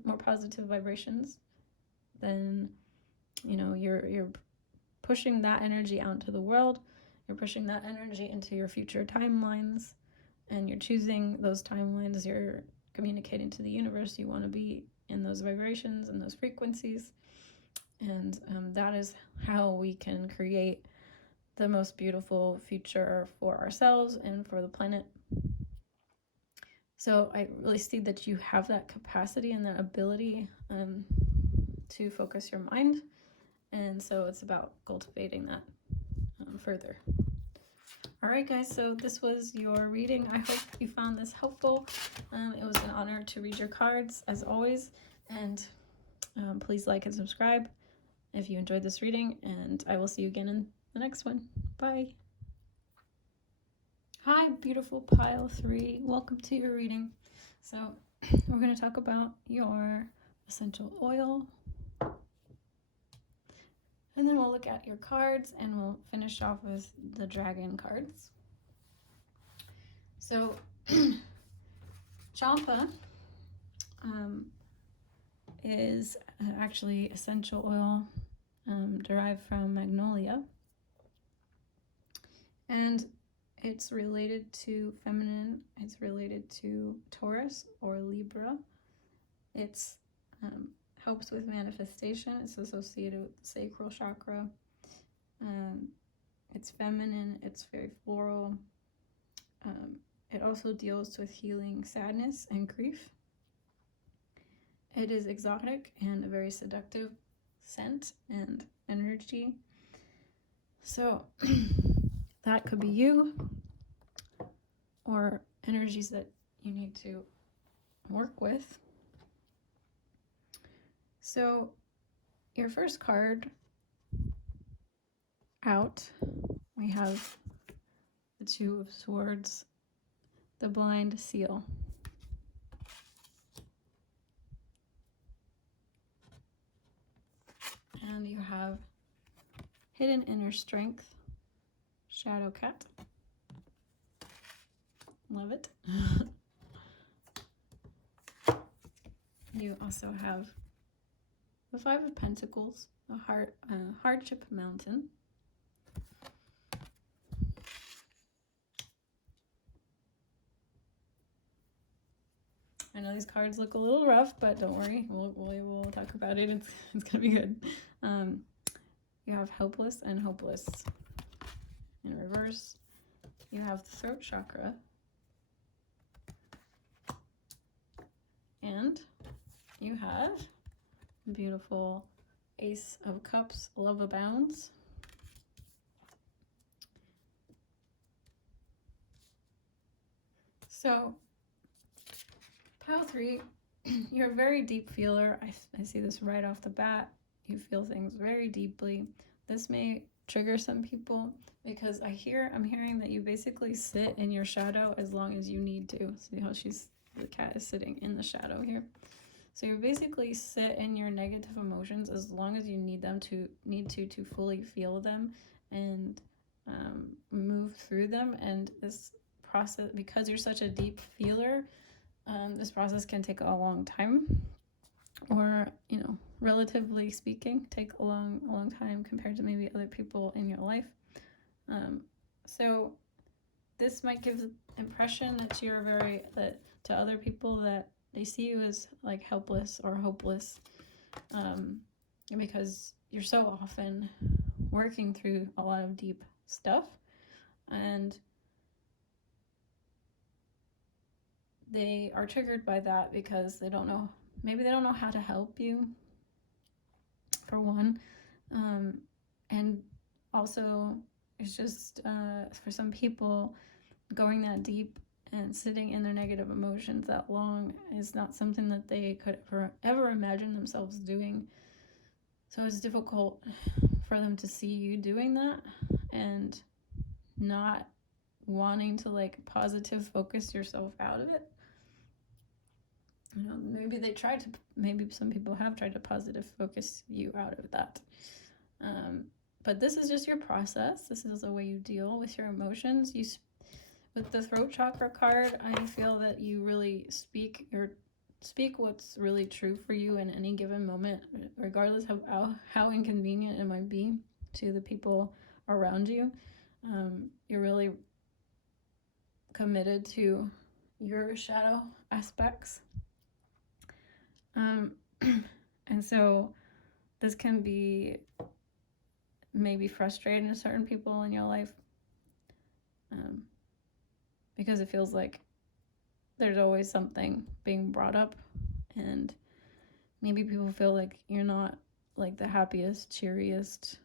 more positive vibrations, then you're pushing that energy out into the world. You're pushing that energy into your future timelines, and you're choosing those timelines. You're communicating to the universe you want to be in those vibrations and those frequencies, and that is how we can create the most beautiful future for ourselves and for the planet. So I really see that you have that capacity and that ability to focus your mind, and so it's about cultivating that further. All right, guys, so this was your reading. I hope you found this helpful. It was an honor to read your cards, as always, and please like and subscribe if you enjoyed this reading, and I will see you again in the next one. Bye. Hi, beautiful pile 3. Welcome to your reading. So we're going to talk about your essential oil, and then we'll look at your cards, and we'll finish off with the dragon cards. So Champa is actually essential oil derived from magnolia, and it's related to feminine. It's related to Taurus or Libra. It's helps with manifestation. It's associated with the sacral chakra. It's feminine. It's very floral. It also deals with healing sadness and grief. It is exotic and a very seductive scent and energy. So that could be you, or energies that you need to work with. So your first card out, we have the Two of Swords, the Blind Seal. And you have Hidden Inner Strength, Shadow Cat. Love it. You also have the Five of Pentacles, the Hardship Mountain. I know these cards look a little rough, but don't worry, we'll talk about it. It's gonna be good. You have Helpless and Hopeless in reverse. You have the Throat Chakra, and you have beautiful Ace of Cups, Love Abounds. So pile 3, you're a very deep feeler. I see this right off the bat. You feel things very deeply. This may trigger some people because I'm hearing that you basically sit in your shadow as long as you need to. See how the cat is sitting in the shadow here. So you basically sit in your negative emotions as long as you need to fully feel them and move through them. And this process, because you're such a deep feeler, this process can take a long time, or relatively speaking, take a long time compared to maybe other people in your life. So this might give the impression that to other people that they see you as like helpless or hopeless, because you're so often working through a lot of deep stuff, and they are triggered by that because they don't know how to help you, for one, and also it's just for some people, going that deep and sitting in their negative emotions that long is not something that they could ever imagine themselves doing. So it's difficult for them to see you doing that and not wanting to positive focus yourself out of it. Maybe some people have tried to positive focus you out of that. But this is just your process. This is the way you deal with your emotions. With the throat chakra card, I feel that you really speak what's really true for you in any given moment, regardless of how inconvenient it might be to the people around you. You're really committed to your shadow aspects. And so this can be maybe frustrating to certain people in your life, because it feels like there's always something being brought up, and maybe people feel like you're not like the happiest, cheeriest,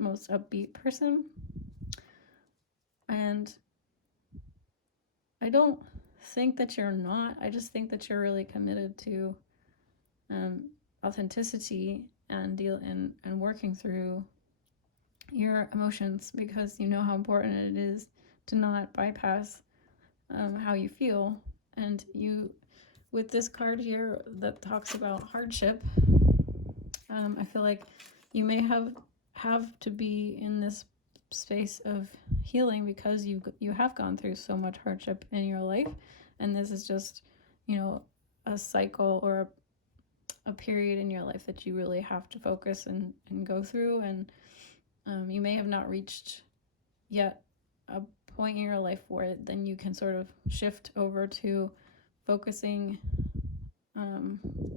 most upbeat person. And I don't think that you're not. I just think that you're really committed to authenticity and working through your emotions, because you know how important it is to not bypass how you feel. And you, with this card here that talks about hardship, I feel like you may have to be in this space of healing because you have gone through so much hardship in your life, and this is just, you know, a cycle or a period in your life that you really have to focus and go through. And you may have not reached yet a point in your life where then you can sort of shift over to focusing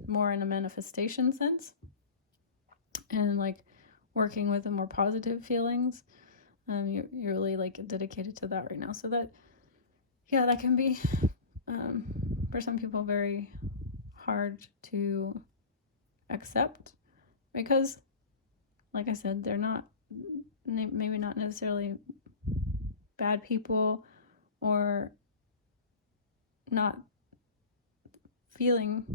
more in a manifestation sense, and like working with the more positive feelings. You're really like dedicated to that right now. So that, yeah, that can be for some people very hard to accept, because like I said, they're not, maybe not necessarily bad people or not feeling,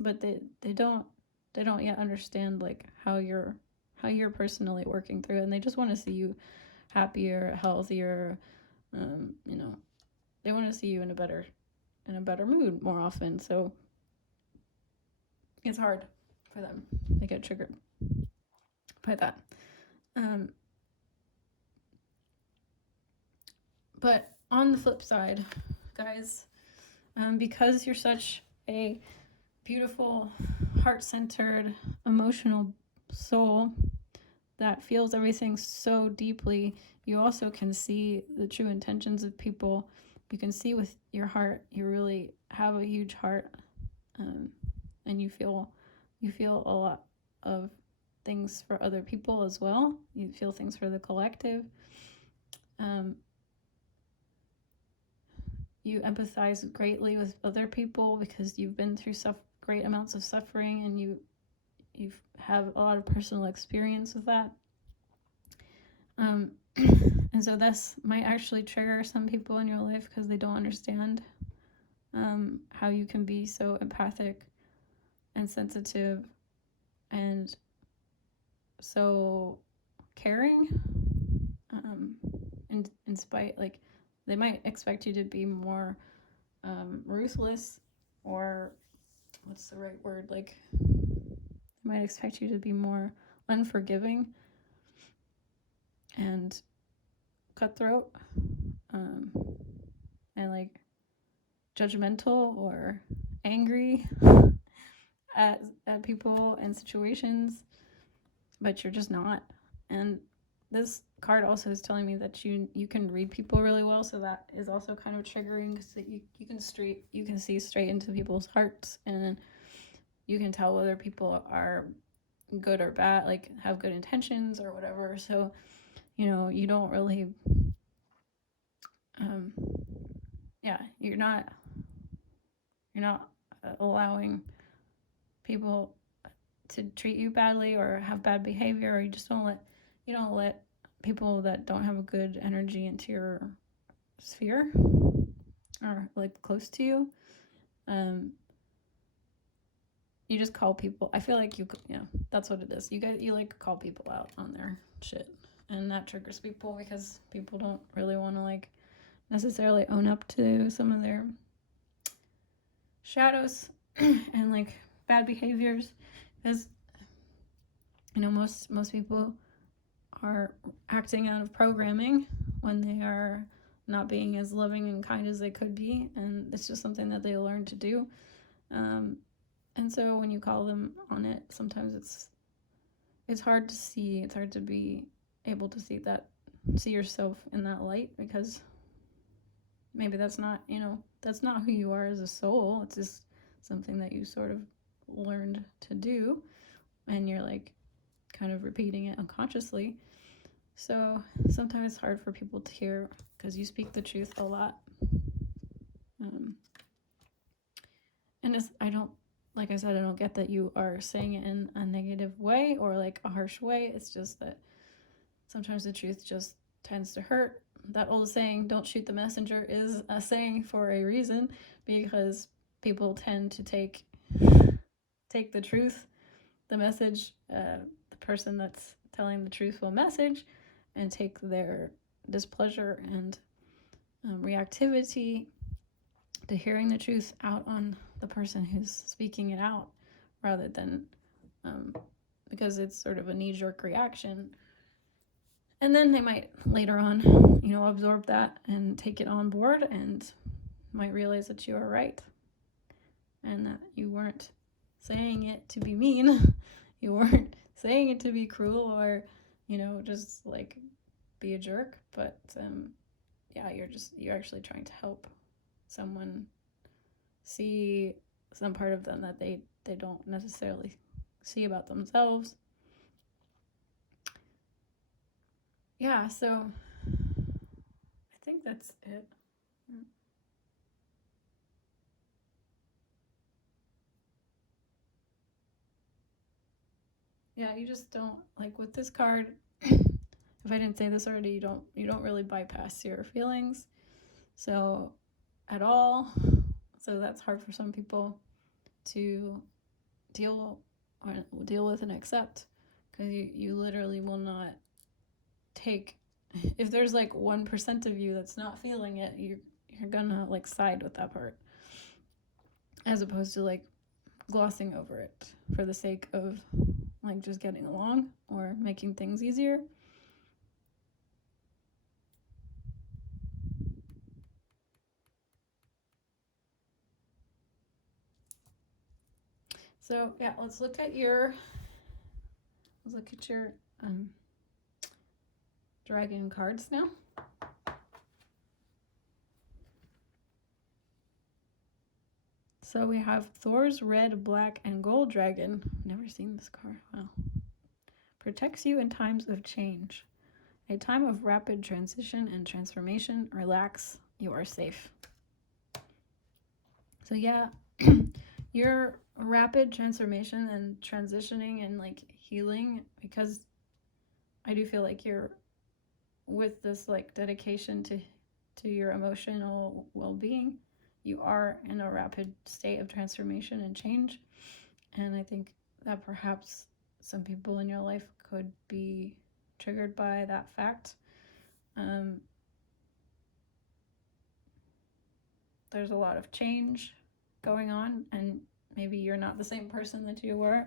but they don't yet understand like how you're personally working through it, and they just want to see you happier, healthier. You know, they want to see you in a better mood more often. So it's hard for them. They get triggered by that. But on the flip side, guys, because you're such a beautiful, heart-centered, emotional soul that feels everything so deeply, you also can see the true intentions of people. You can see with your heart, you really have a huge heart, and you feel a lot of things for other people as well. You feel things for the collective. You empathize greatly with other people because you've been through great amounts of suffering, and you have a lot of personal experience with that. And so this might actually trigger some people in your life because they don't understand how you can be so empathic and sensitive and so caring. In spite, like, they might expect you to be more ruthless, or what's the right word? Like, they might expect you to be more unforgiving and cutthroat, and like judgmental or angry at people and situations, but you're just not. And this card also is telling me that you can read people really well, so that is also kind of triggering, because you can see straight into people's hearts, and you can tell whether people are good or bad, like have good intentions or whatever. So, you know, you don't really you're not allowing people to treat you badly or have bad behavior, or you don't let people that don't have a good energy into your sphere or like close to you. You just call people. I feel like that's what it is. You like call people out on their shit, and that triggers people because people don't really want to like necessarily own up to some of their shadows and like bad behaviors, because you know most people are acting out of programming when they are not being as loving and kind as they could be, and it's just something that they learn to do. And so when you call them on it, sometimes it's hard to see. It's hard to be able to see yourself in that light, because maybe that's not who you are as a soul. It's just something that you sort of learned to do, and you're like kind of repeating it unconsciously. So sometimes it's hard for people to hear, because you speak the truth a lot. And like I said, I don't get that you are saying it in a negative way or like a harsh way. It's just that sometimes the truth just tends to hurt. That old saying, don't shoot the messenger, is a saying for a reason, because people tend to take the truth, the message, the person that's telling the truthful message, and take their displeasure and reactivity to hearing the truth out on the person who's speaking it out, rather than because it's sort of a knee-jerk reaction. And then they might later on, absorb that and take it on board, and might realize that you are right, and that you weren't saying it to be mean. You weren't saying it to be cruel, or, just like be a jerk. But you're actually trying to help someone see some part of them that they don't necessarily see about themselves. Yeah, so I think that's it. Yeah, you just don't, like with this card, if I didn't say this already, you don't really bypass your feelings so at all. So that's hard for some people to deal with and accept, because you literally will not take, if there's like 1% of you that's not feeling it, you're gonna like side with that part, as opposed to like glossing over it for the sake of like just getting along or making things easier. So yeah, let's look at your dragon cards now. So we have Thor's red, black, and gold dragon. Never seen this card. Wow. Protects you in times of change. A time of rapid transition and transformation. Relax. You are safe. So yeah, your rapid transformation and transitioning and like healing, because I do feel like you're with this like dedication to your emotional well-being, you are in a rapid state of transformation and change. And I think that perhaps some people in your life could be triggered by that fact. There's a lot of change going on, and maybe you're not the same person that you were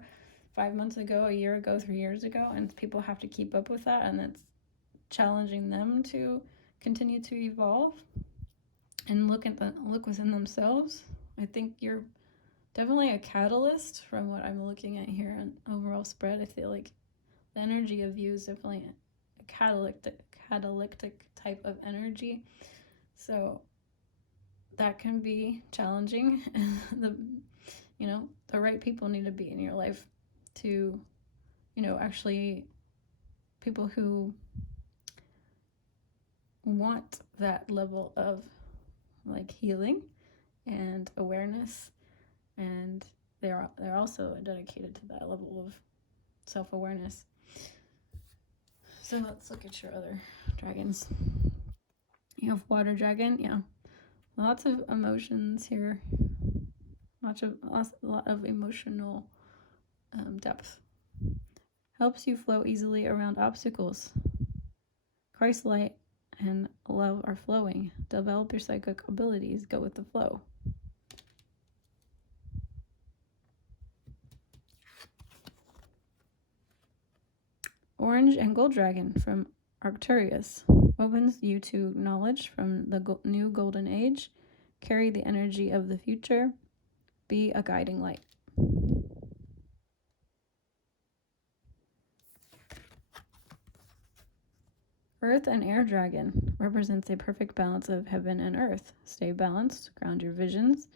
5 months ago, a year ago, 3 years ago, and people have to keep up with that, and it's challenging them to continue to evolve and look within themselves. I think you're definitely a catalyst from what I'm looking at here on overall spread. I feel like the energy of you is definitely a catalytic type of energy. So that can be challenging. The right people need to be in your life to, actually people who want that level of like healing and awareness, and they're also dedicated to that level of self-awareness. So let's look at your other dragons. You have water dragon. Yeah, lots of emotions here, a lot of emotional depth. Helps you flow easily around obstacles. Christ light and love are flowing. Develop your psychic abilities. Go with the flow. Orange and gold dragon from Arcturus. opens you to knowledge from the new golden age. Carry the energy of the future. Be a guiding light. Earth and Air Dragon represents a perfect balance of heaven and earth. Stay balanced, ground your visions,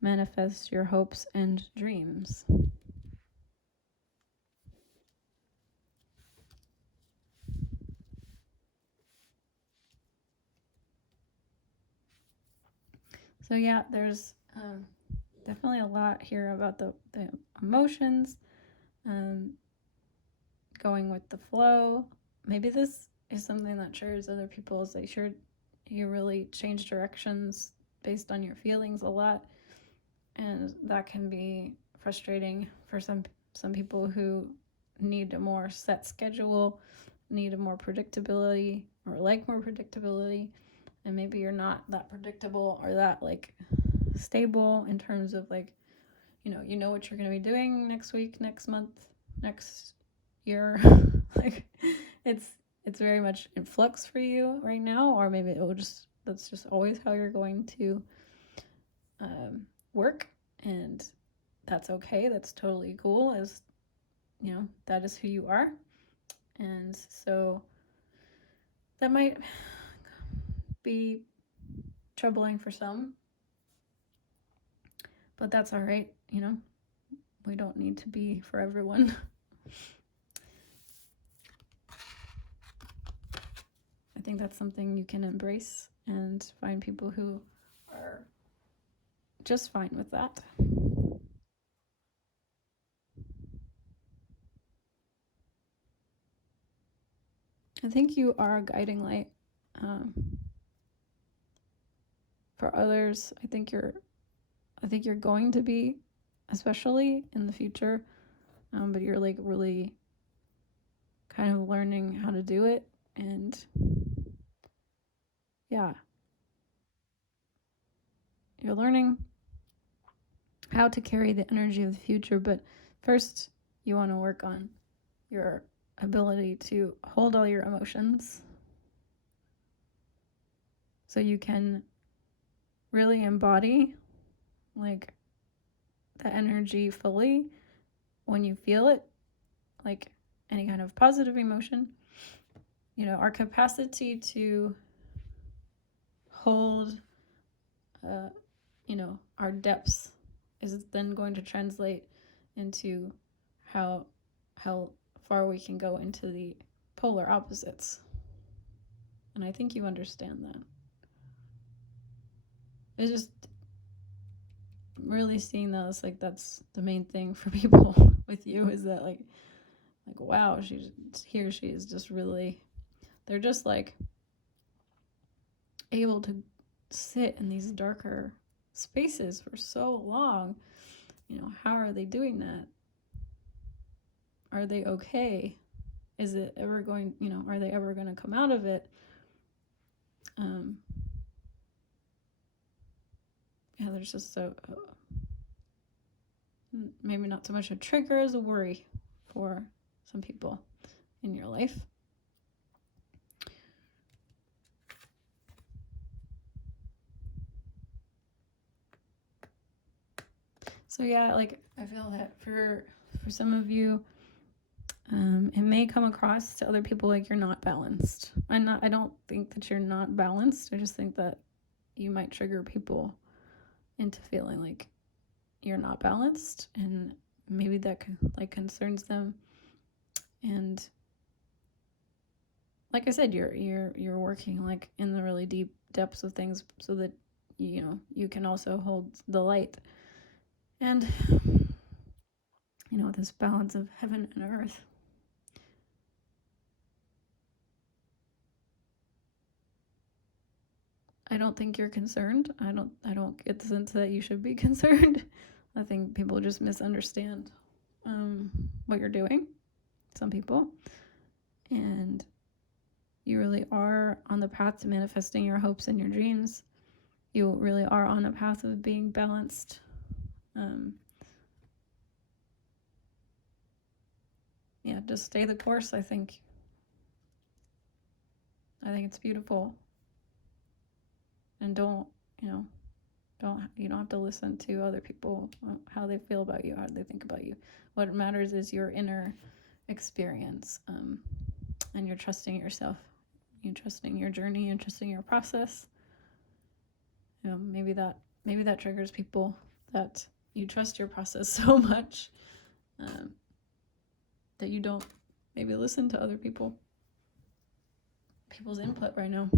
manifest your hopes and dreams. So yeah, there's definitely a lot here about the emotions, going with the flow. Maybe this is something that triggers other people, is like, sure, you really change directions based on your feelings a lot, and that can be frustrating for some people who need a more set schedule, need a more predictability, or like more predictability, and maybe you're not that predictable or that like stable in terms of like, you know what you're going to be doing next week, next month, next year. Like it's very much in flux for you right now, or maybe that's just always how you're going to work, and that's okay. That's totally cool, as that is who you are. And so that might be troubling for some, but that's all right. We don't need to be for everyone. I think that's something you can embrace and find people who are just fine with that. I think you are a guiding light for others. I think you're going to be, especially in the future, but you're like really kind of learning how to do it, and yeah, you're learning how to carry the energy of the future. But first, you want to work on your ability to hold all your emotions so you can really embody like the energy fully when you feel it, like any kind of positive emotion. Our capacity to hold our depths is then going to translate into how far we can go into the polar opposites. And I think you understand that. It's just really seeing those, like, that's the main thing for people with you, is that like wow, he or she is just really, they're just like able to sit in these darker spaces for so long. How are they doing that? Are they okay? Is it ever going, are they ever going to come out of it? There's just so maybe not so much a trigger as a worry for some people in your life. So yeah, like I feel that for some of you, it may come across to other people like you're not balanced. I don't think that you're not balanced. I just think that you might trigger people into feeling like you're not balanced, and maybe that like concerns them. And like I said, you're working like in the really deep depths of things so that you can also hold the light. And this balance of heaven and earth. I don't think you're concerned. I don't get the sense that you should be concerned. I think people just misunderstand what you're doing, some people. And you really are on the path to manifesting your hopes and your dreams. You really are on a path of being balanced. Just stay the course, I think. I think it's beautiful. And you don't have to listen to other people, how they feel about you, how they think about you. What matters is your inner experience, and you're trusting yourself. You're trusting your journey, and trusting your process. Maybe that triggers people, that you trust your process so much that you don't maybe listen to other people's input right now.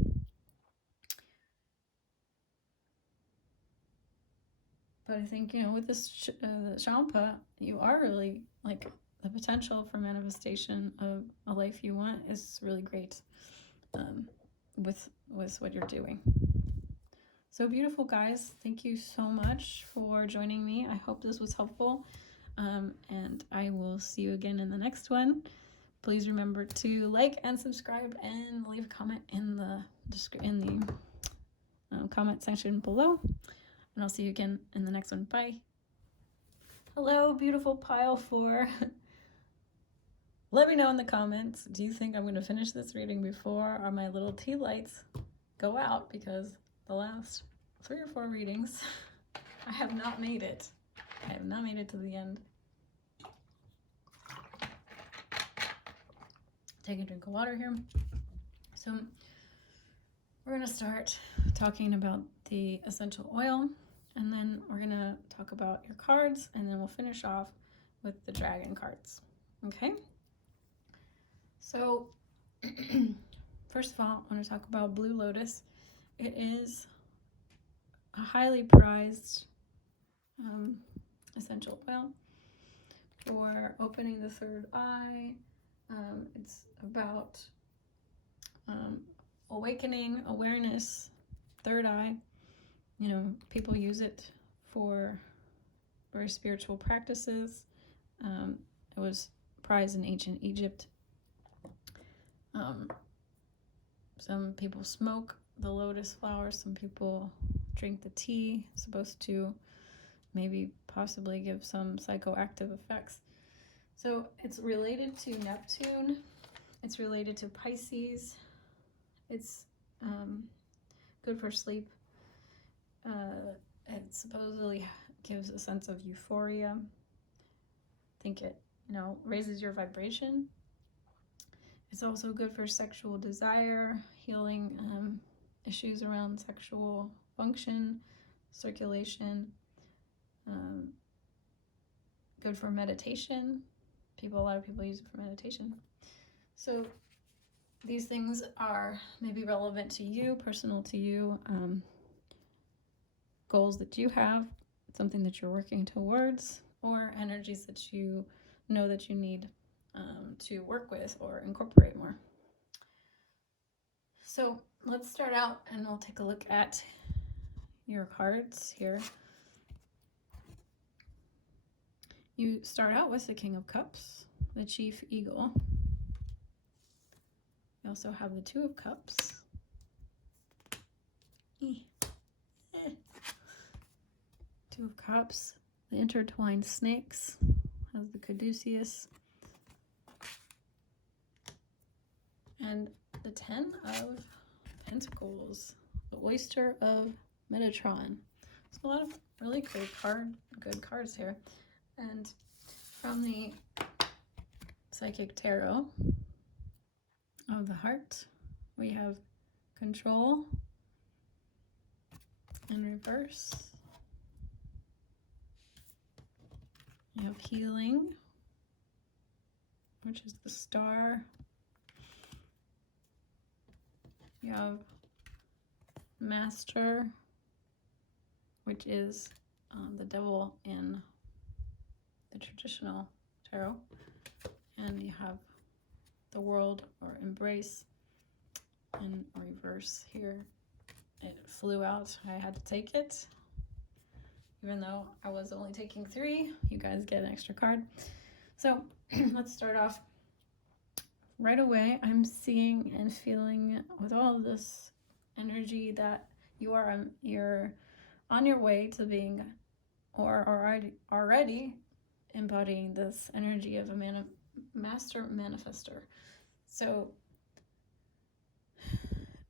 But I think, with this Shampa, you are really, like, the potential for manifestation of a life you want is really great, with what you're doing. So beautiful, guys. Thank you so much for joining me. I hope this was helpful, and I will see you again in the next one. Please remember to like and subscribe and leave a comment in the comment section below. And I'll see you again in the next one. Bye. Hello, beautiful pile 4. Let me know in the comments, do you think I'm going to finish this reading before my little tea lights go out? Because the last 3 or 4 readings, I have not made it. I have not made it to the end. Take a drink of water here. So we're going to start talking about the essential oil, and then we're going to talk about your cards, and then we'll finish off with the dragon cards. Okay? So first of all, I want to talk about Blue Lotus. It is a highly prized essential oil for opening the third eye. It's about awakening, awareness, third eye. People use it for very spiritual practices. It was prized in ancient Egypt. Some people smoke the lotus flowers. Some people drink the tea. It's supposed to maybe possibly give some psychoactive effects. So it's related to Neptune. It's related to Pisces. It's good for sleep. It supposedly gives a sense of euphoria. I think it, raises your vibration. It's also good for sexual desire, healing issues around sexual function, circulation. Good for meditation. A lot of people use it for meditation. So these things are maybe relevant to you, personal to you, goals that you have, something that you're working towards, or energies that you know that you need to work with or incorporate more. So let's start out, and we'll take a look at your cards here. You start out with the King of Cups, the Chief Eagle. You also have the Two of Cups. Two of Cups, the Intertwined Snakes, has the Caduceus. And the Ten of Pentacles, the Oyster of Metatron. So a lot of really good cards here. And from the Psychic Tarot of the Heart, we have Control in reverse. You have Healing, which is the Star. You have Master, which is the Devil in the traditional tarot. And you have the World, or Embrace, in reverse here. It flew out. I had to take it. Even though I was only taking 3, you guys get an extra card. So let's start off. Right away, I'm seeing and feeling with all of this energy that you're on your way to being, or already embodying this energy of a master manifester. So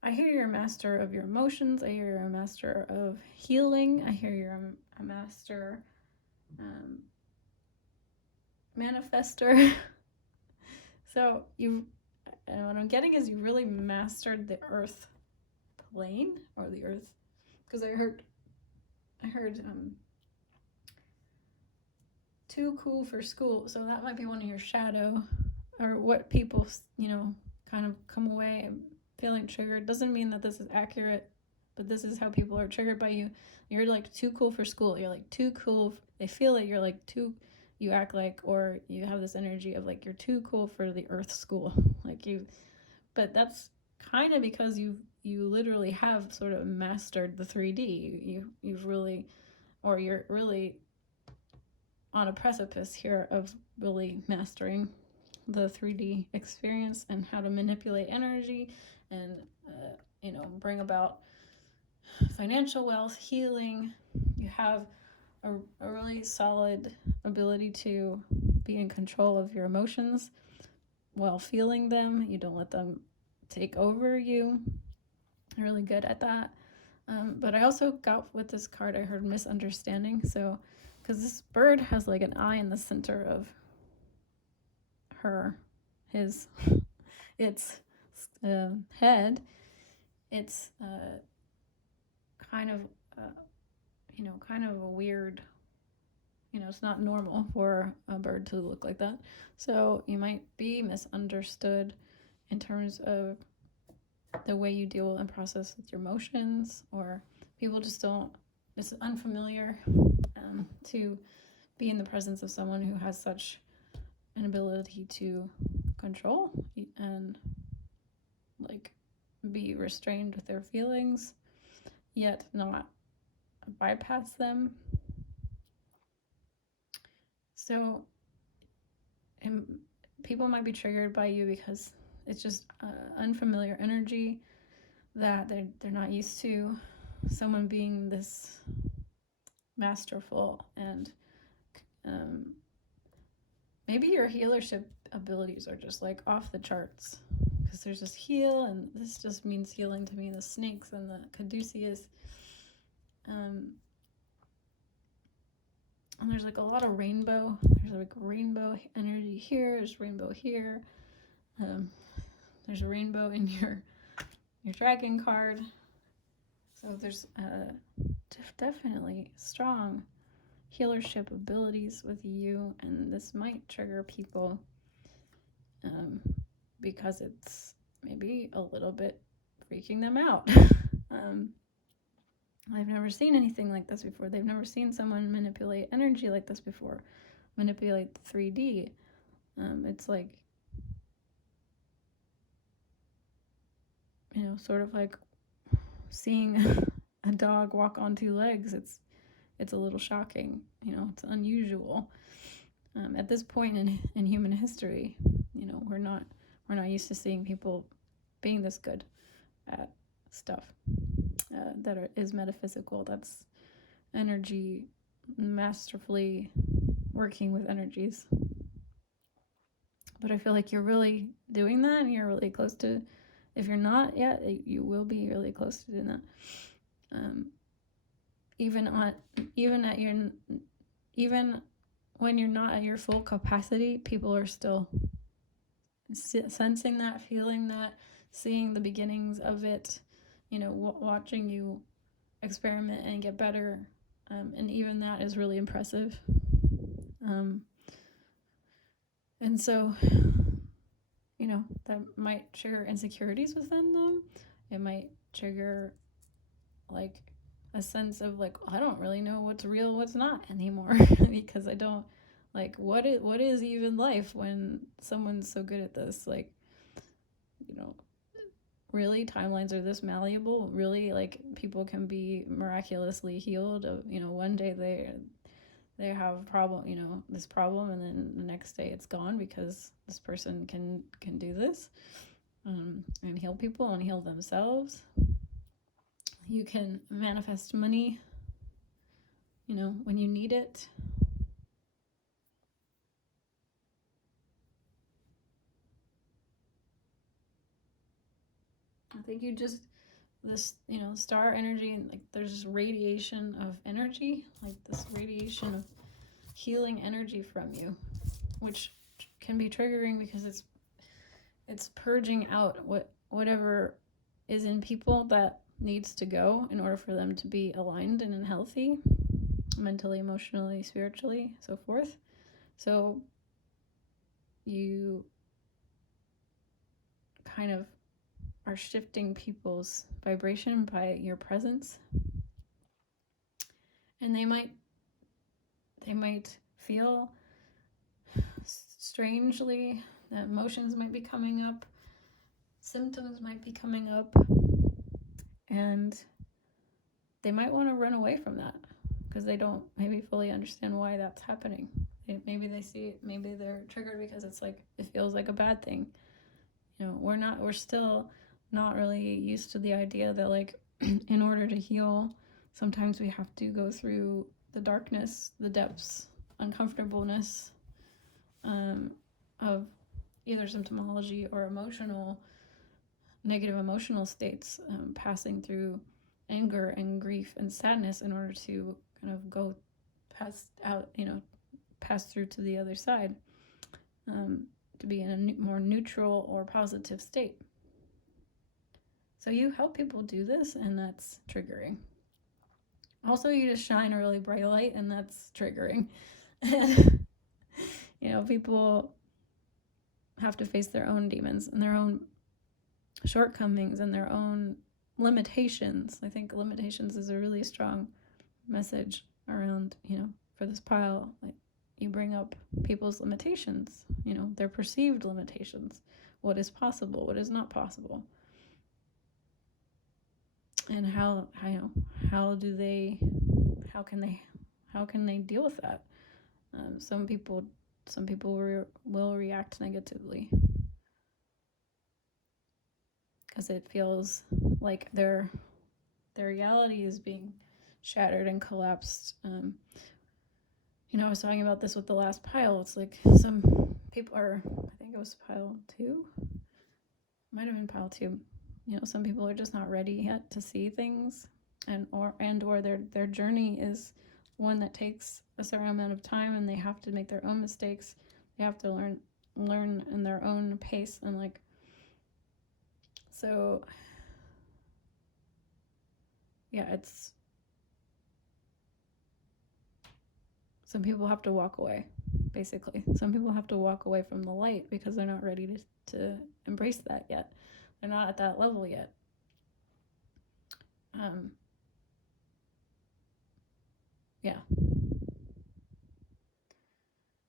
I hear you're a master of your emotions. I hear you're a master of healing. I hear you're a master manifester. So and what I'm getting is you really mastered the earth plane, or the earth, because I heard too cool for school. So that might be one of your shadow, or what people, kind of come away feeling triggered. Doesn't mean that this is accurate, but this is how people are triggered by you. You're like too cool for school. You're like too cool. They feel like you're like you act like, or you have this energy of like you're too cool for the earth school. But that's kind of because you literally have sort of mastered the 3D. You've really, or you're really on a precipice here of really mastering the 3D experience and how to manipulate energy and bring about financial wealth, healing. You have a really solid ability to be in control of your emotions while feeling them. You don't let them take over you. You're really good at that. But I also got with this card, I heard misunderstanding. So, because this bird has like an eye in the center of its head. It's kind of a weird, it's not normal for a bird to look like that. So you might be misunderstood in terms of the way you deal and process with your emotions, or people just don't, it's unfamiliar to be in the presence of someone who has such an ability to control and like be restrained with their feelings, yet not bypass them. So people might be triggered by you because it's just unfamiliar energy that they're not used to. Someone being this masterful, and maybe your healership abilities are just like off the charts, because there's this heal, and this just means healing to me, the snakes and the caduceus, and there's like a lot of rainbow. There's like rainbow energy here, there's rainbow here, there's a rainbow in your dragon card. So there's definitely strong healership abilities with you, and this might trigger people because it's maybe a little bit freaking them out. I've never seen anything like this before. They've never seen someone manipulate energy like this before, manipulate the 3D. It's like, sort of like seeing a dog walk on two legs. It's a little shocking. It's unusual. At this point in human history, we're not used to seeing people being this good at stuff that is metaphysical. That's energy, masterfully working with energies. But I feel like you're really doing that, and you're really close to. If you're not yet, you will be really close to doing that. Even when you're not at your full capacity, people are still sensing that, feeling that, seeing the beginnings of it, watching you experiment and get better, and even that is really impressive. And so, that might trigger insecurities within them. It might trigger like a sense of like, I don't really know what's real, what's not anymore, because I don't, like, what is even life when someone's so good at this? Like, really, timelines are this malleable? Really, like, people can be miraculously healed? One day they have a problem, this problem, and then the next day it's gone because this person can do this, and heal people and heal themselves. You can manifest money, when you need it. I think you just this, star energy, and like there's this radiation of energy, like this radiation of healing energy from you, which can be triggering because it's purging out whatever is in people that needs to go in order for them to be aligned and healthy, mentally, emotionally, spiritually, so forth. So you kind of are shifting people's vibration by your presence, and they might feel strangely, that emotions might be coming up, symptoms might be coming up, and they might want to run away from that because they don't maybe fully understand why that's happening. Maybe they see it, maybe they're triggered because it's like it feels like a bad thing. We're still not really used to the idea that like in order to heal, sometimes we have to go through the darkness, the depths, uncomfortableness of either symptomology or negative emotional states, passing through anger and grief and sadness in order to kind of go pass through to the other side, to be in a more neutral or positive state. So you help people do this, and that's triggering. Also, you just shine a really bright light, and that's triggering. And people have to face their own demons and their own shortcomings and their own limitations. I think limitations is a really strong message around, for this pile. Like, you bring up people's limitations, their perceived limitations, what is possible, what is not possible, and how can they deal with that. Some people will react negatively because it feels like their reality is being shattered and collapsed. I was talking about this with the last pile. It's like some people I think it was pile 2, might have been pile 2. Some people are just not ready yet to see things, or their journey is one that takes a certain amount of time, and they have to make their own mistakes. They have to learn in their own pace, and like, so yeah, it's, some people have to walk away, basically. Some people have to walk away from the light because they're not ready to embrace that yet. They're not at that level yet. Yeah.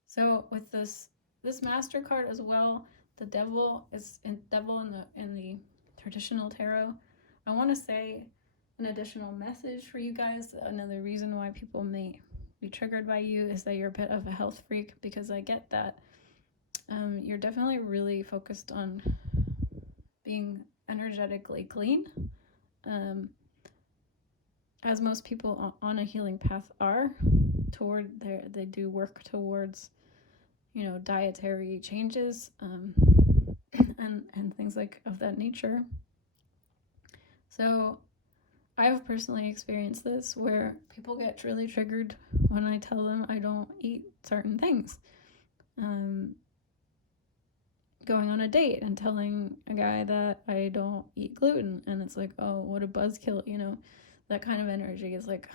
So with this Master card as well, the Devil is in the traditional tarot. I want to say an additional message for you guys. Another reason why people may be triggered by you is that you're a bit of a health freak, because I get that. You're definitely really focused on being energetically clean, as most people on a healing path are. They do work towards, dietary changes, and things like of that nature. So I've personally experienced this, where people get really triggered when I tell them I don't eat certain things. Going on a date and telling a guy that I don't eat gluten, and it's like, oh, what a buzzkill, that kind of energy is like,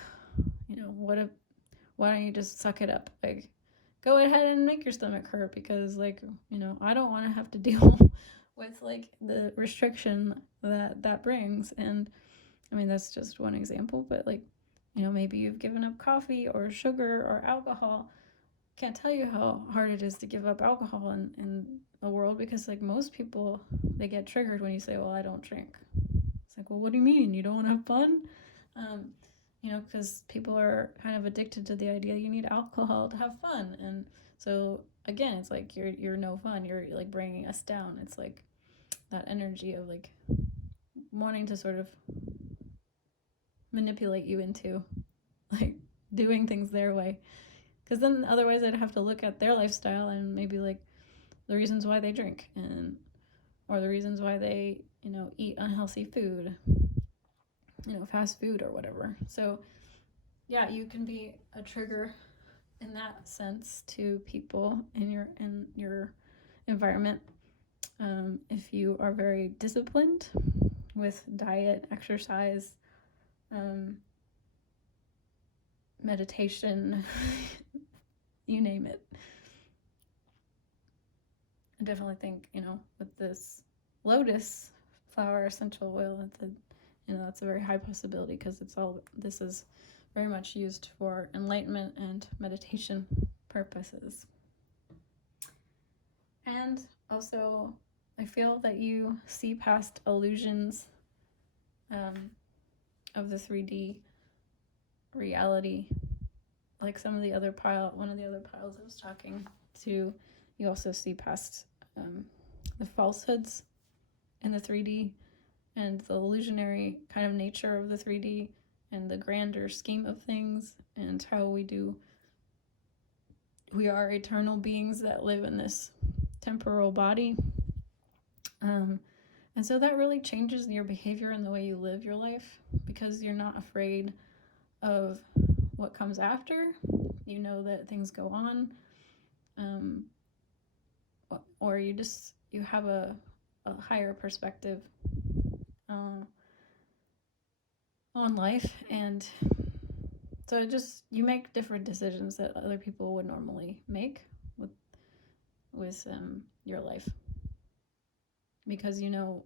why don't you just suck it up? Like, go ahead and make your stomach hurt, because like, I don't want to have to deal with like the restriction that brings. And I mean, that's just one example, but like, maybe you've given up coffee or sugar or alcohol. Can't tell you how hard it is to give up alcohol in the world, because like most people, they get triggered when you say, well, I don't drink. It's like, well, what do you mean? You don't want to have fun? Because people are kind of addicted to the idea you need alcohol to have fun. And so again, it's like you're no fun. You're like bringing us down. It's like that energy of like wanting to sort of manipulate you into like doing things their way. Because then otherwise I'd have to look at their lifestyle and maybe like the reasons why they drink, or the reasons why they, eat unhealthy food. fast food or whatever. So yeah, you can be a trigger in that sense to people in your environment. If you are very disciplined with diet, exercise, meditation, you name it. I definitely think, with this lotus flower essential oil, that's a very high possibility, because this is very much used for enlightenment and meditation purposes. And also, I feel that you see past illusions of the 3D reality. Like one of the other piles I was talking to, you also see past the falsehoods in the 3D and the illusionary kind of nature of the 3D and the grander scheme of things, and how we are eternal beings that live in this temporal body. And so that really changes your behavior and the way you live your life, because you're not afraid of what comes after. You know that things go on, or you have a higher perspective on life, and so you make different decisions that other people would normally make with your life, because you know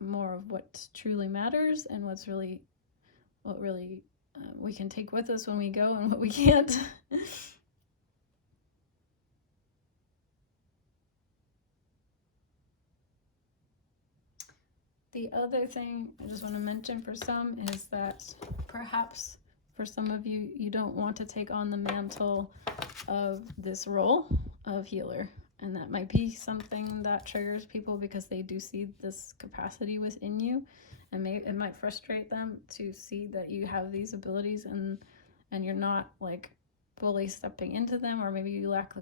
more of what truly matters and what really we can take with us when we go, and what we can't. The other thing I just want to mention for some is that perhaps for some of you, you don't want to take on the mantle of this role of healer. And that might be something that triggers people, because they do see this capacity within you, and it might frustrate them to see that you have these abilities and you're not like fully stepping into them, or maybe you lack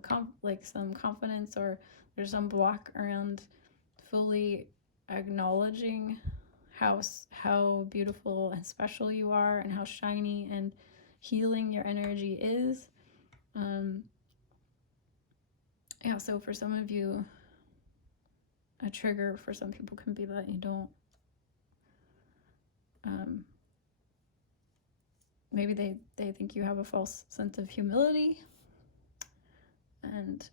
some confidence, or there's some block around fully acknowledging how beautiful and special you are, and how shiny and healing your energy is. So for some of you, a trigger for some people can be that you don't, maybe they think you have a false sense of humility, and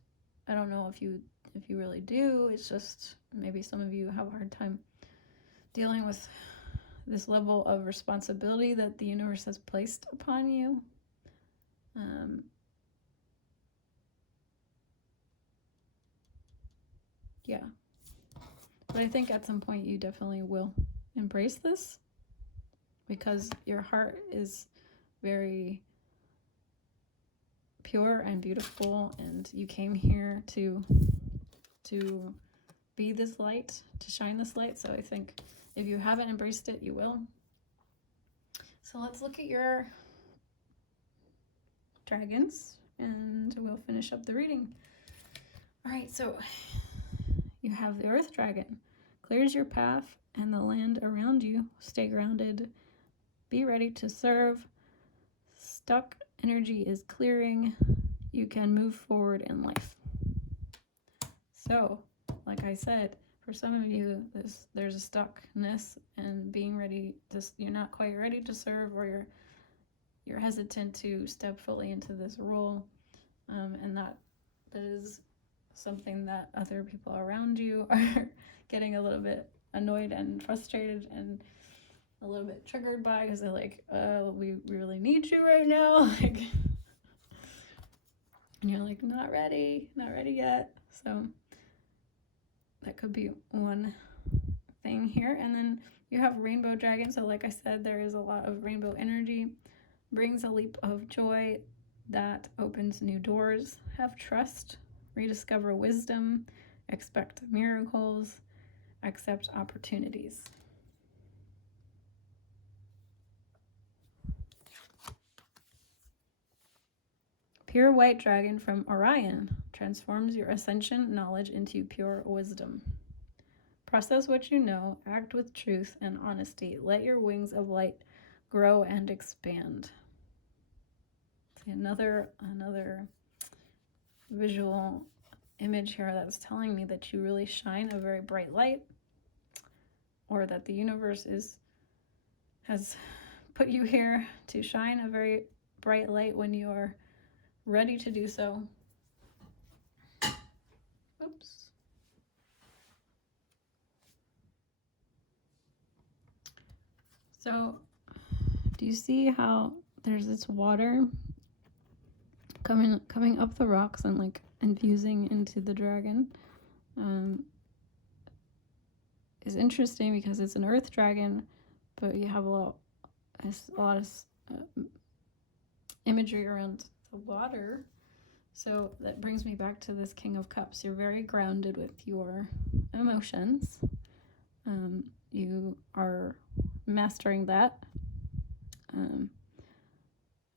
I don't know if you really do. It's just maybe some of you have a hard time dealing with this level of responsibility that the universe has placed upon you. Yeah. But I think at some point you definitely will embrace this, because your heart is very pure and beautiful, and you came here to be this light, to shine this light. So I think if you haven't embraced it, you will. So let's look at your dragons, and we'll finish up the reading. All right, so you have the Earth Dragon. Clears your path and the land around you. Stay grounded. Be ready to serve. Stuck energy is clearing. You can move forward in life. So, like I said, for some of you, there's a stuckness, and being ready to, you're not quite ready to serve, or you're hesitant to step fully into this role, and that is something that other people around you are getting a little bit annoyed and frustrated and a little bit triggered by, because they're like, we really need you right now, like, and you're like, not ready yet. So that could be one thing here. And then you have Rainbow Dragon. So like I said, there is a lot of rainbow energy. Brings a leap of joy that opens new doors. Have trust. Rediscover wisdom. Expect miracles. Accept opportunities. Pure White Dragon from Orion transforms your ascension knowledge into pure wisdom. Process what you know, act with truth and honesty. Let your wings of light grow and expand. See, another visual image here that's telling me that you really shine a very bright light, or that the universe has put you here to shine a very bright light when you are ready to do so. Oops. So, do you see how there's this water coming up the rocks and like infusing into the dragon? Is interesting because it's an earth dragon, but you have a lot of imagery around the water. So that brings me back to this King of Cups. You're very grounded with your emotions. You are mastering that.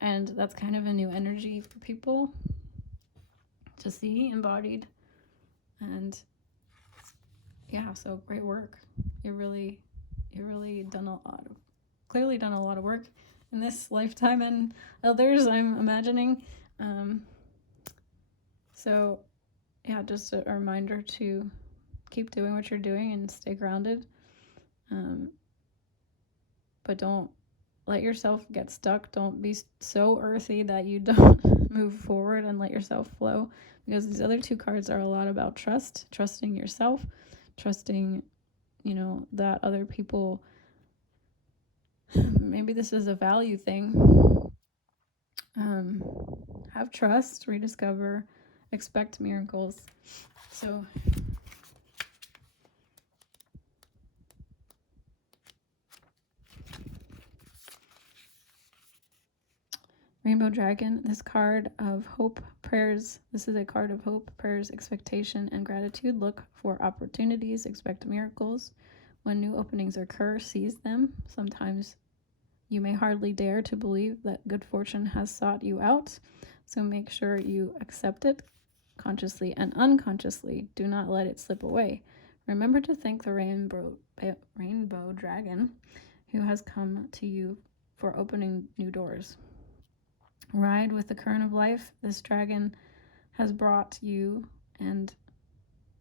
And that's kind of a new energy for people to see embodied. And yeah, so great work. You're really clearly done a lot of work in this lifetime and others, I'm imagining. So yeah, just a reminder to keep doing what you're doing and stay grounded. But don't let yourself get stuck. Don't be so earthy that you don't move forward, and let yourself flow, because these other two cards are a lot about trusting yourself, trusting, that other people, maybe this is a value thing. Have trust, rediscover, expect miracles. So Rainbow Dragon, this card of hope, prayers. This is a card of hope, prayers, expectation, and gratitude. Look for opportunities, expect miracles. When new openings occur, seize them. Sometimes you may hardly dare to believe that good fortune has sought you out, so make sure you accept it consciously and unconsciously. Do not let it slip away. Remember to thank the Rainbow Dragon who has come to you for opening new doors. Ride with the current of life this dragon has brought you, and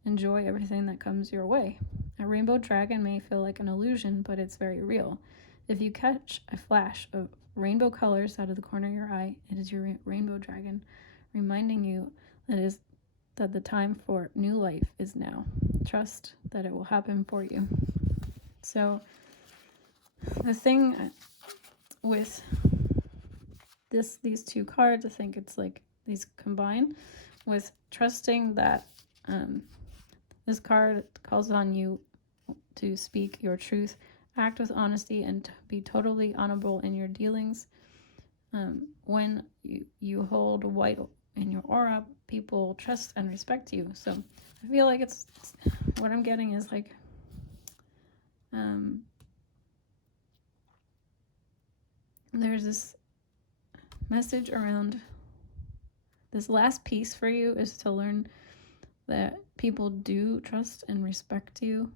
enjoy everything that comes your way. A rainbow dragon may feel like an illusion, but it's very real. If you catch a flash of rainbow colors out of the corner of your eye, it is your rainbow dragon reminding you that the time for new life is now. Trust that it will happen for you. So the thing with these two cards, I think it's like these combine with trusting that this card calls on you to speak your truth, act with honesty, and be totally honorable in your dealings. When you hold white in your aura, people trust and respect you. So I feel like it's what I'm getting is like there's this message around this last piece for you is to learn that people do trust and respect you,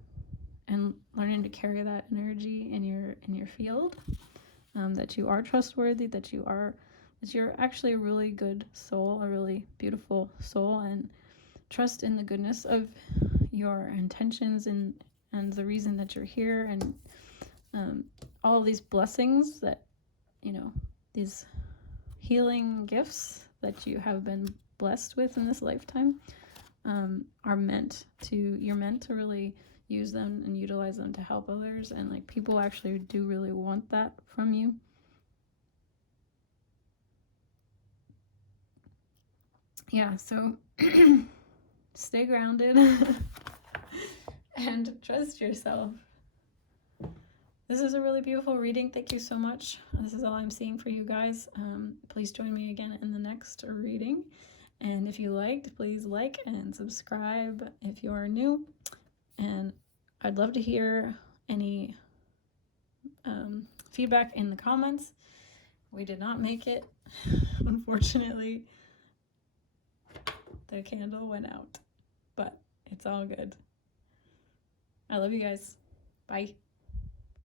and learning to carry that energy in your field, that you are trustworthy, that you're actually a really good soul, a really beautiful soul, and trust in the goodness of your intentions and the reason that you're here, and all of these blessings that, these healing gifts that you have been blessed with in this lifetime you're meant to really use them and utilize them to help others, and like people actually do really want that from you. Yeah, so stay grounded and trust yourself. This is a really beautiful reading. Thank you so much. This is all I'm seeing for you guys. Please join me again in the next reading. And if you liked, please like and subscribe if you are new. And I'd love to hear any feedback in the comments. We did not make it. Unfortunately, the candle went out, but it's all good. I love you guys. Bye.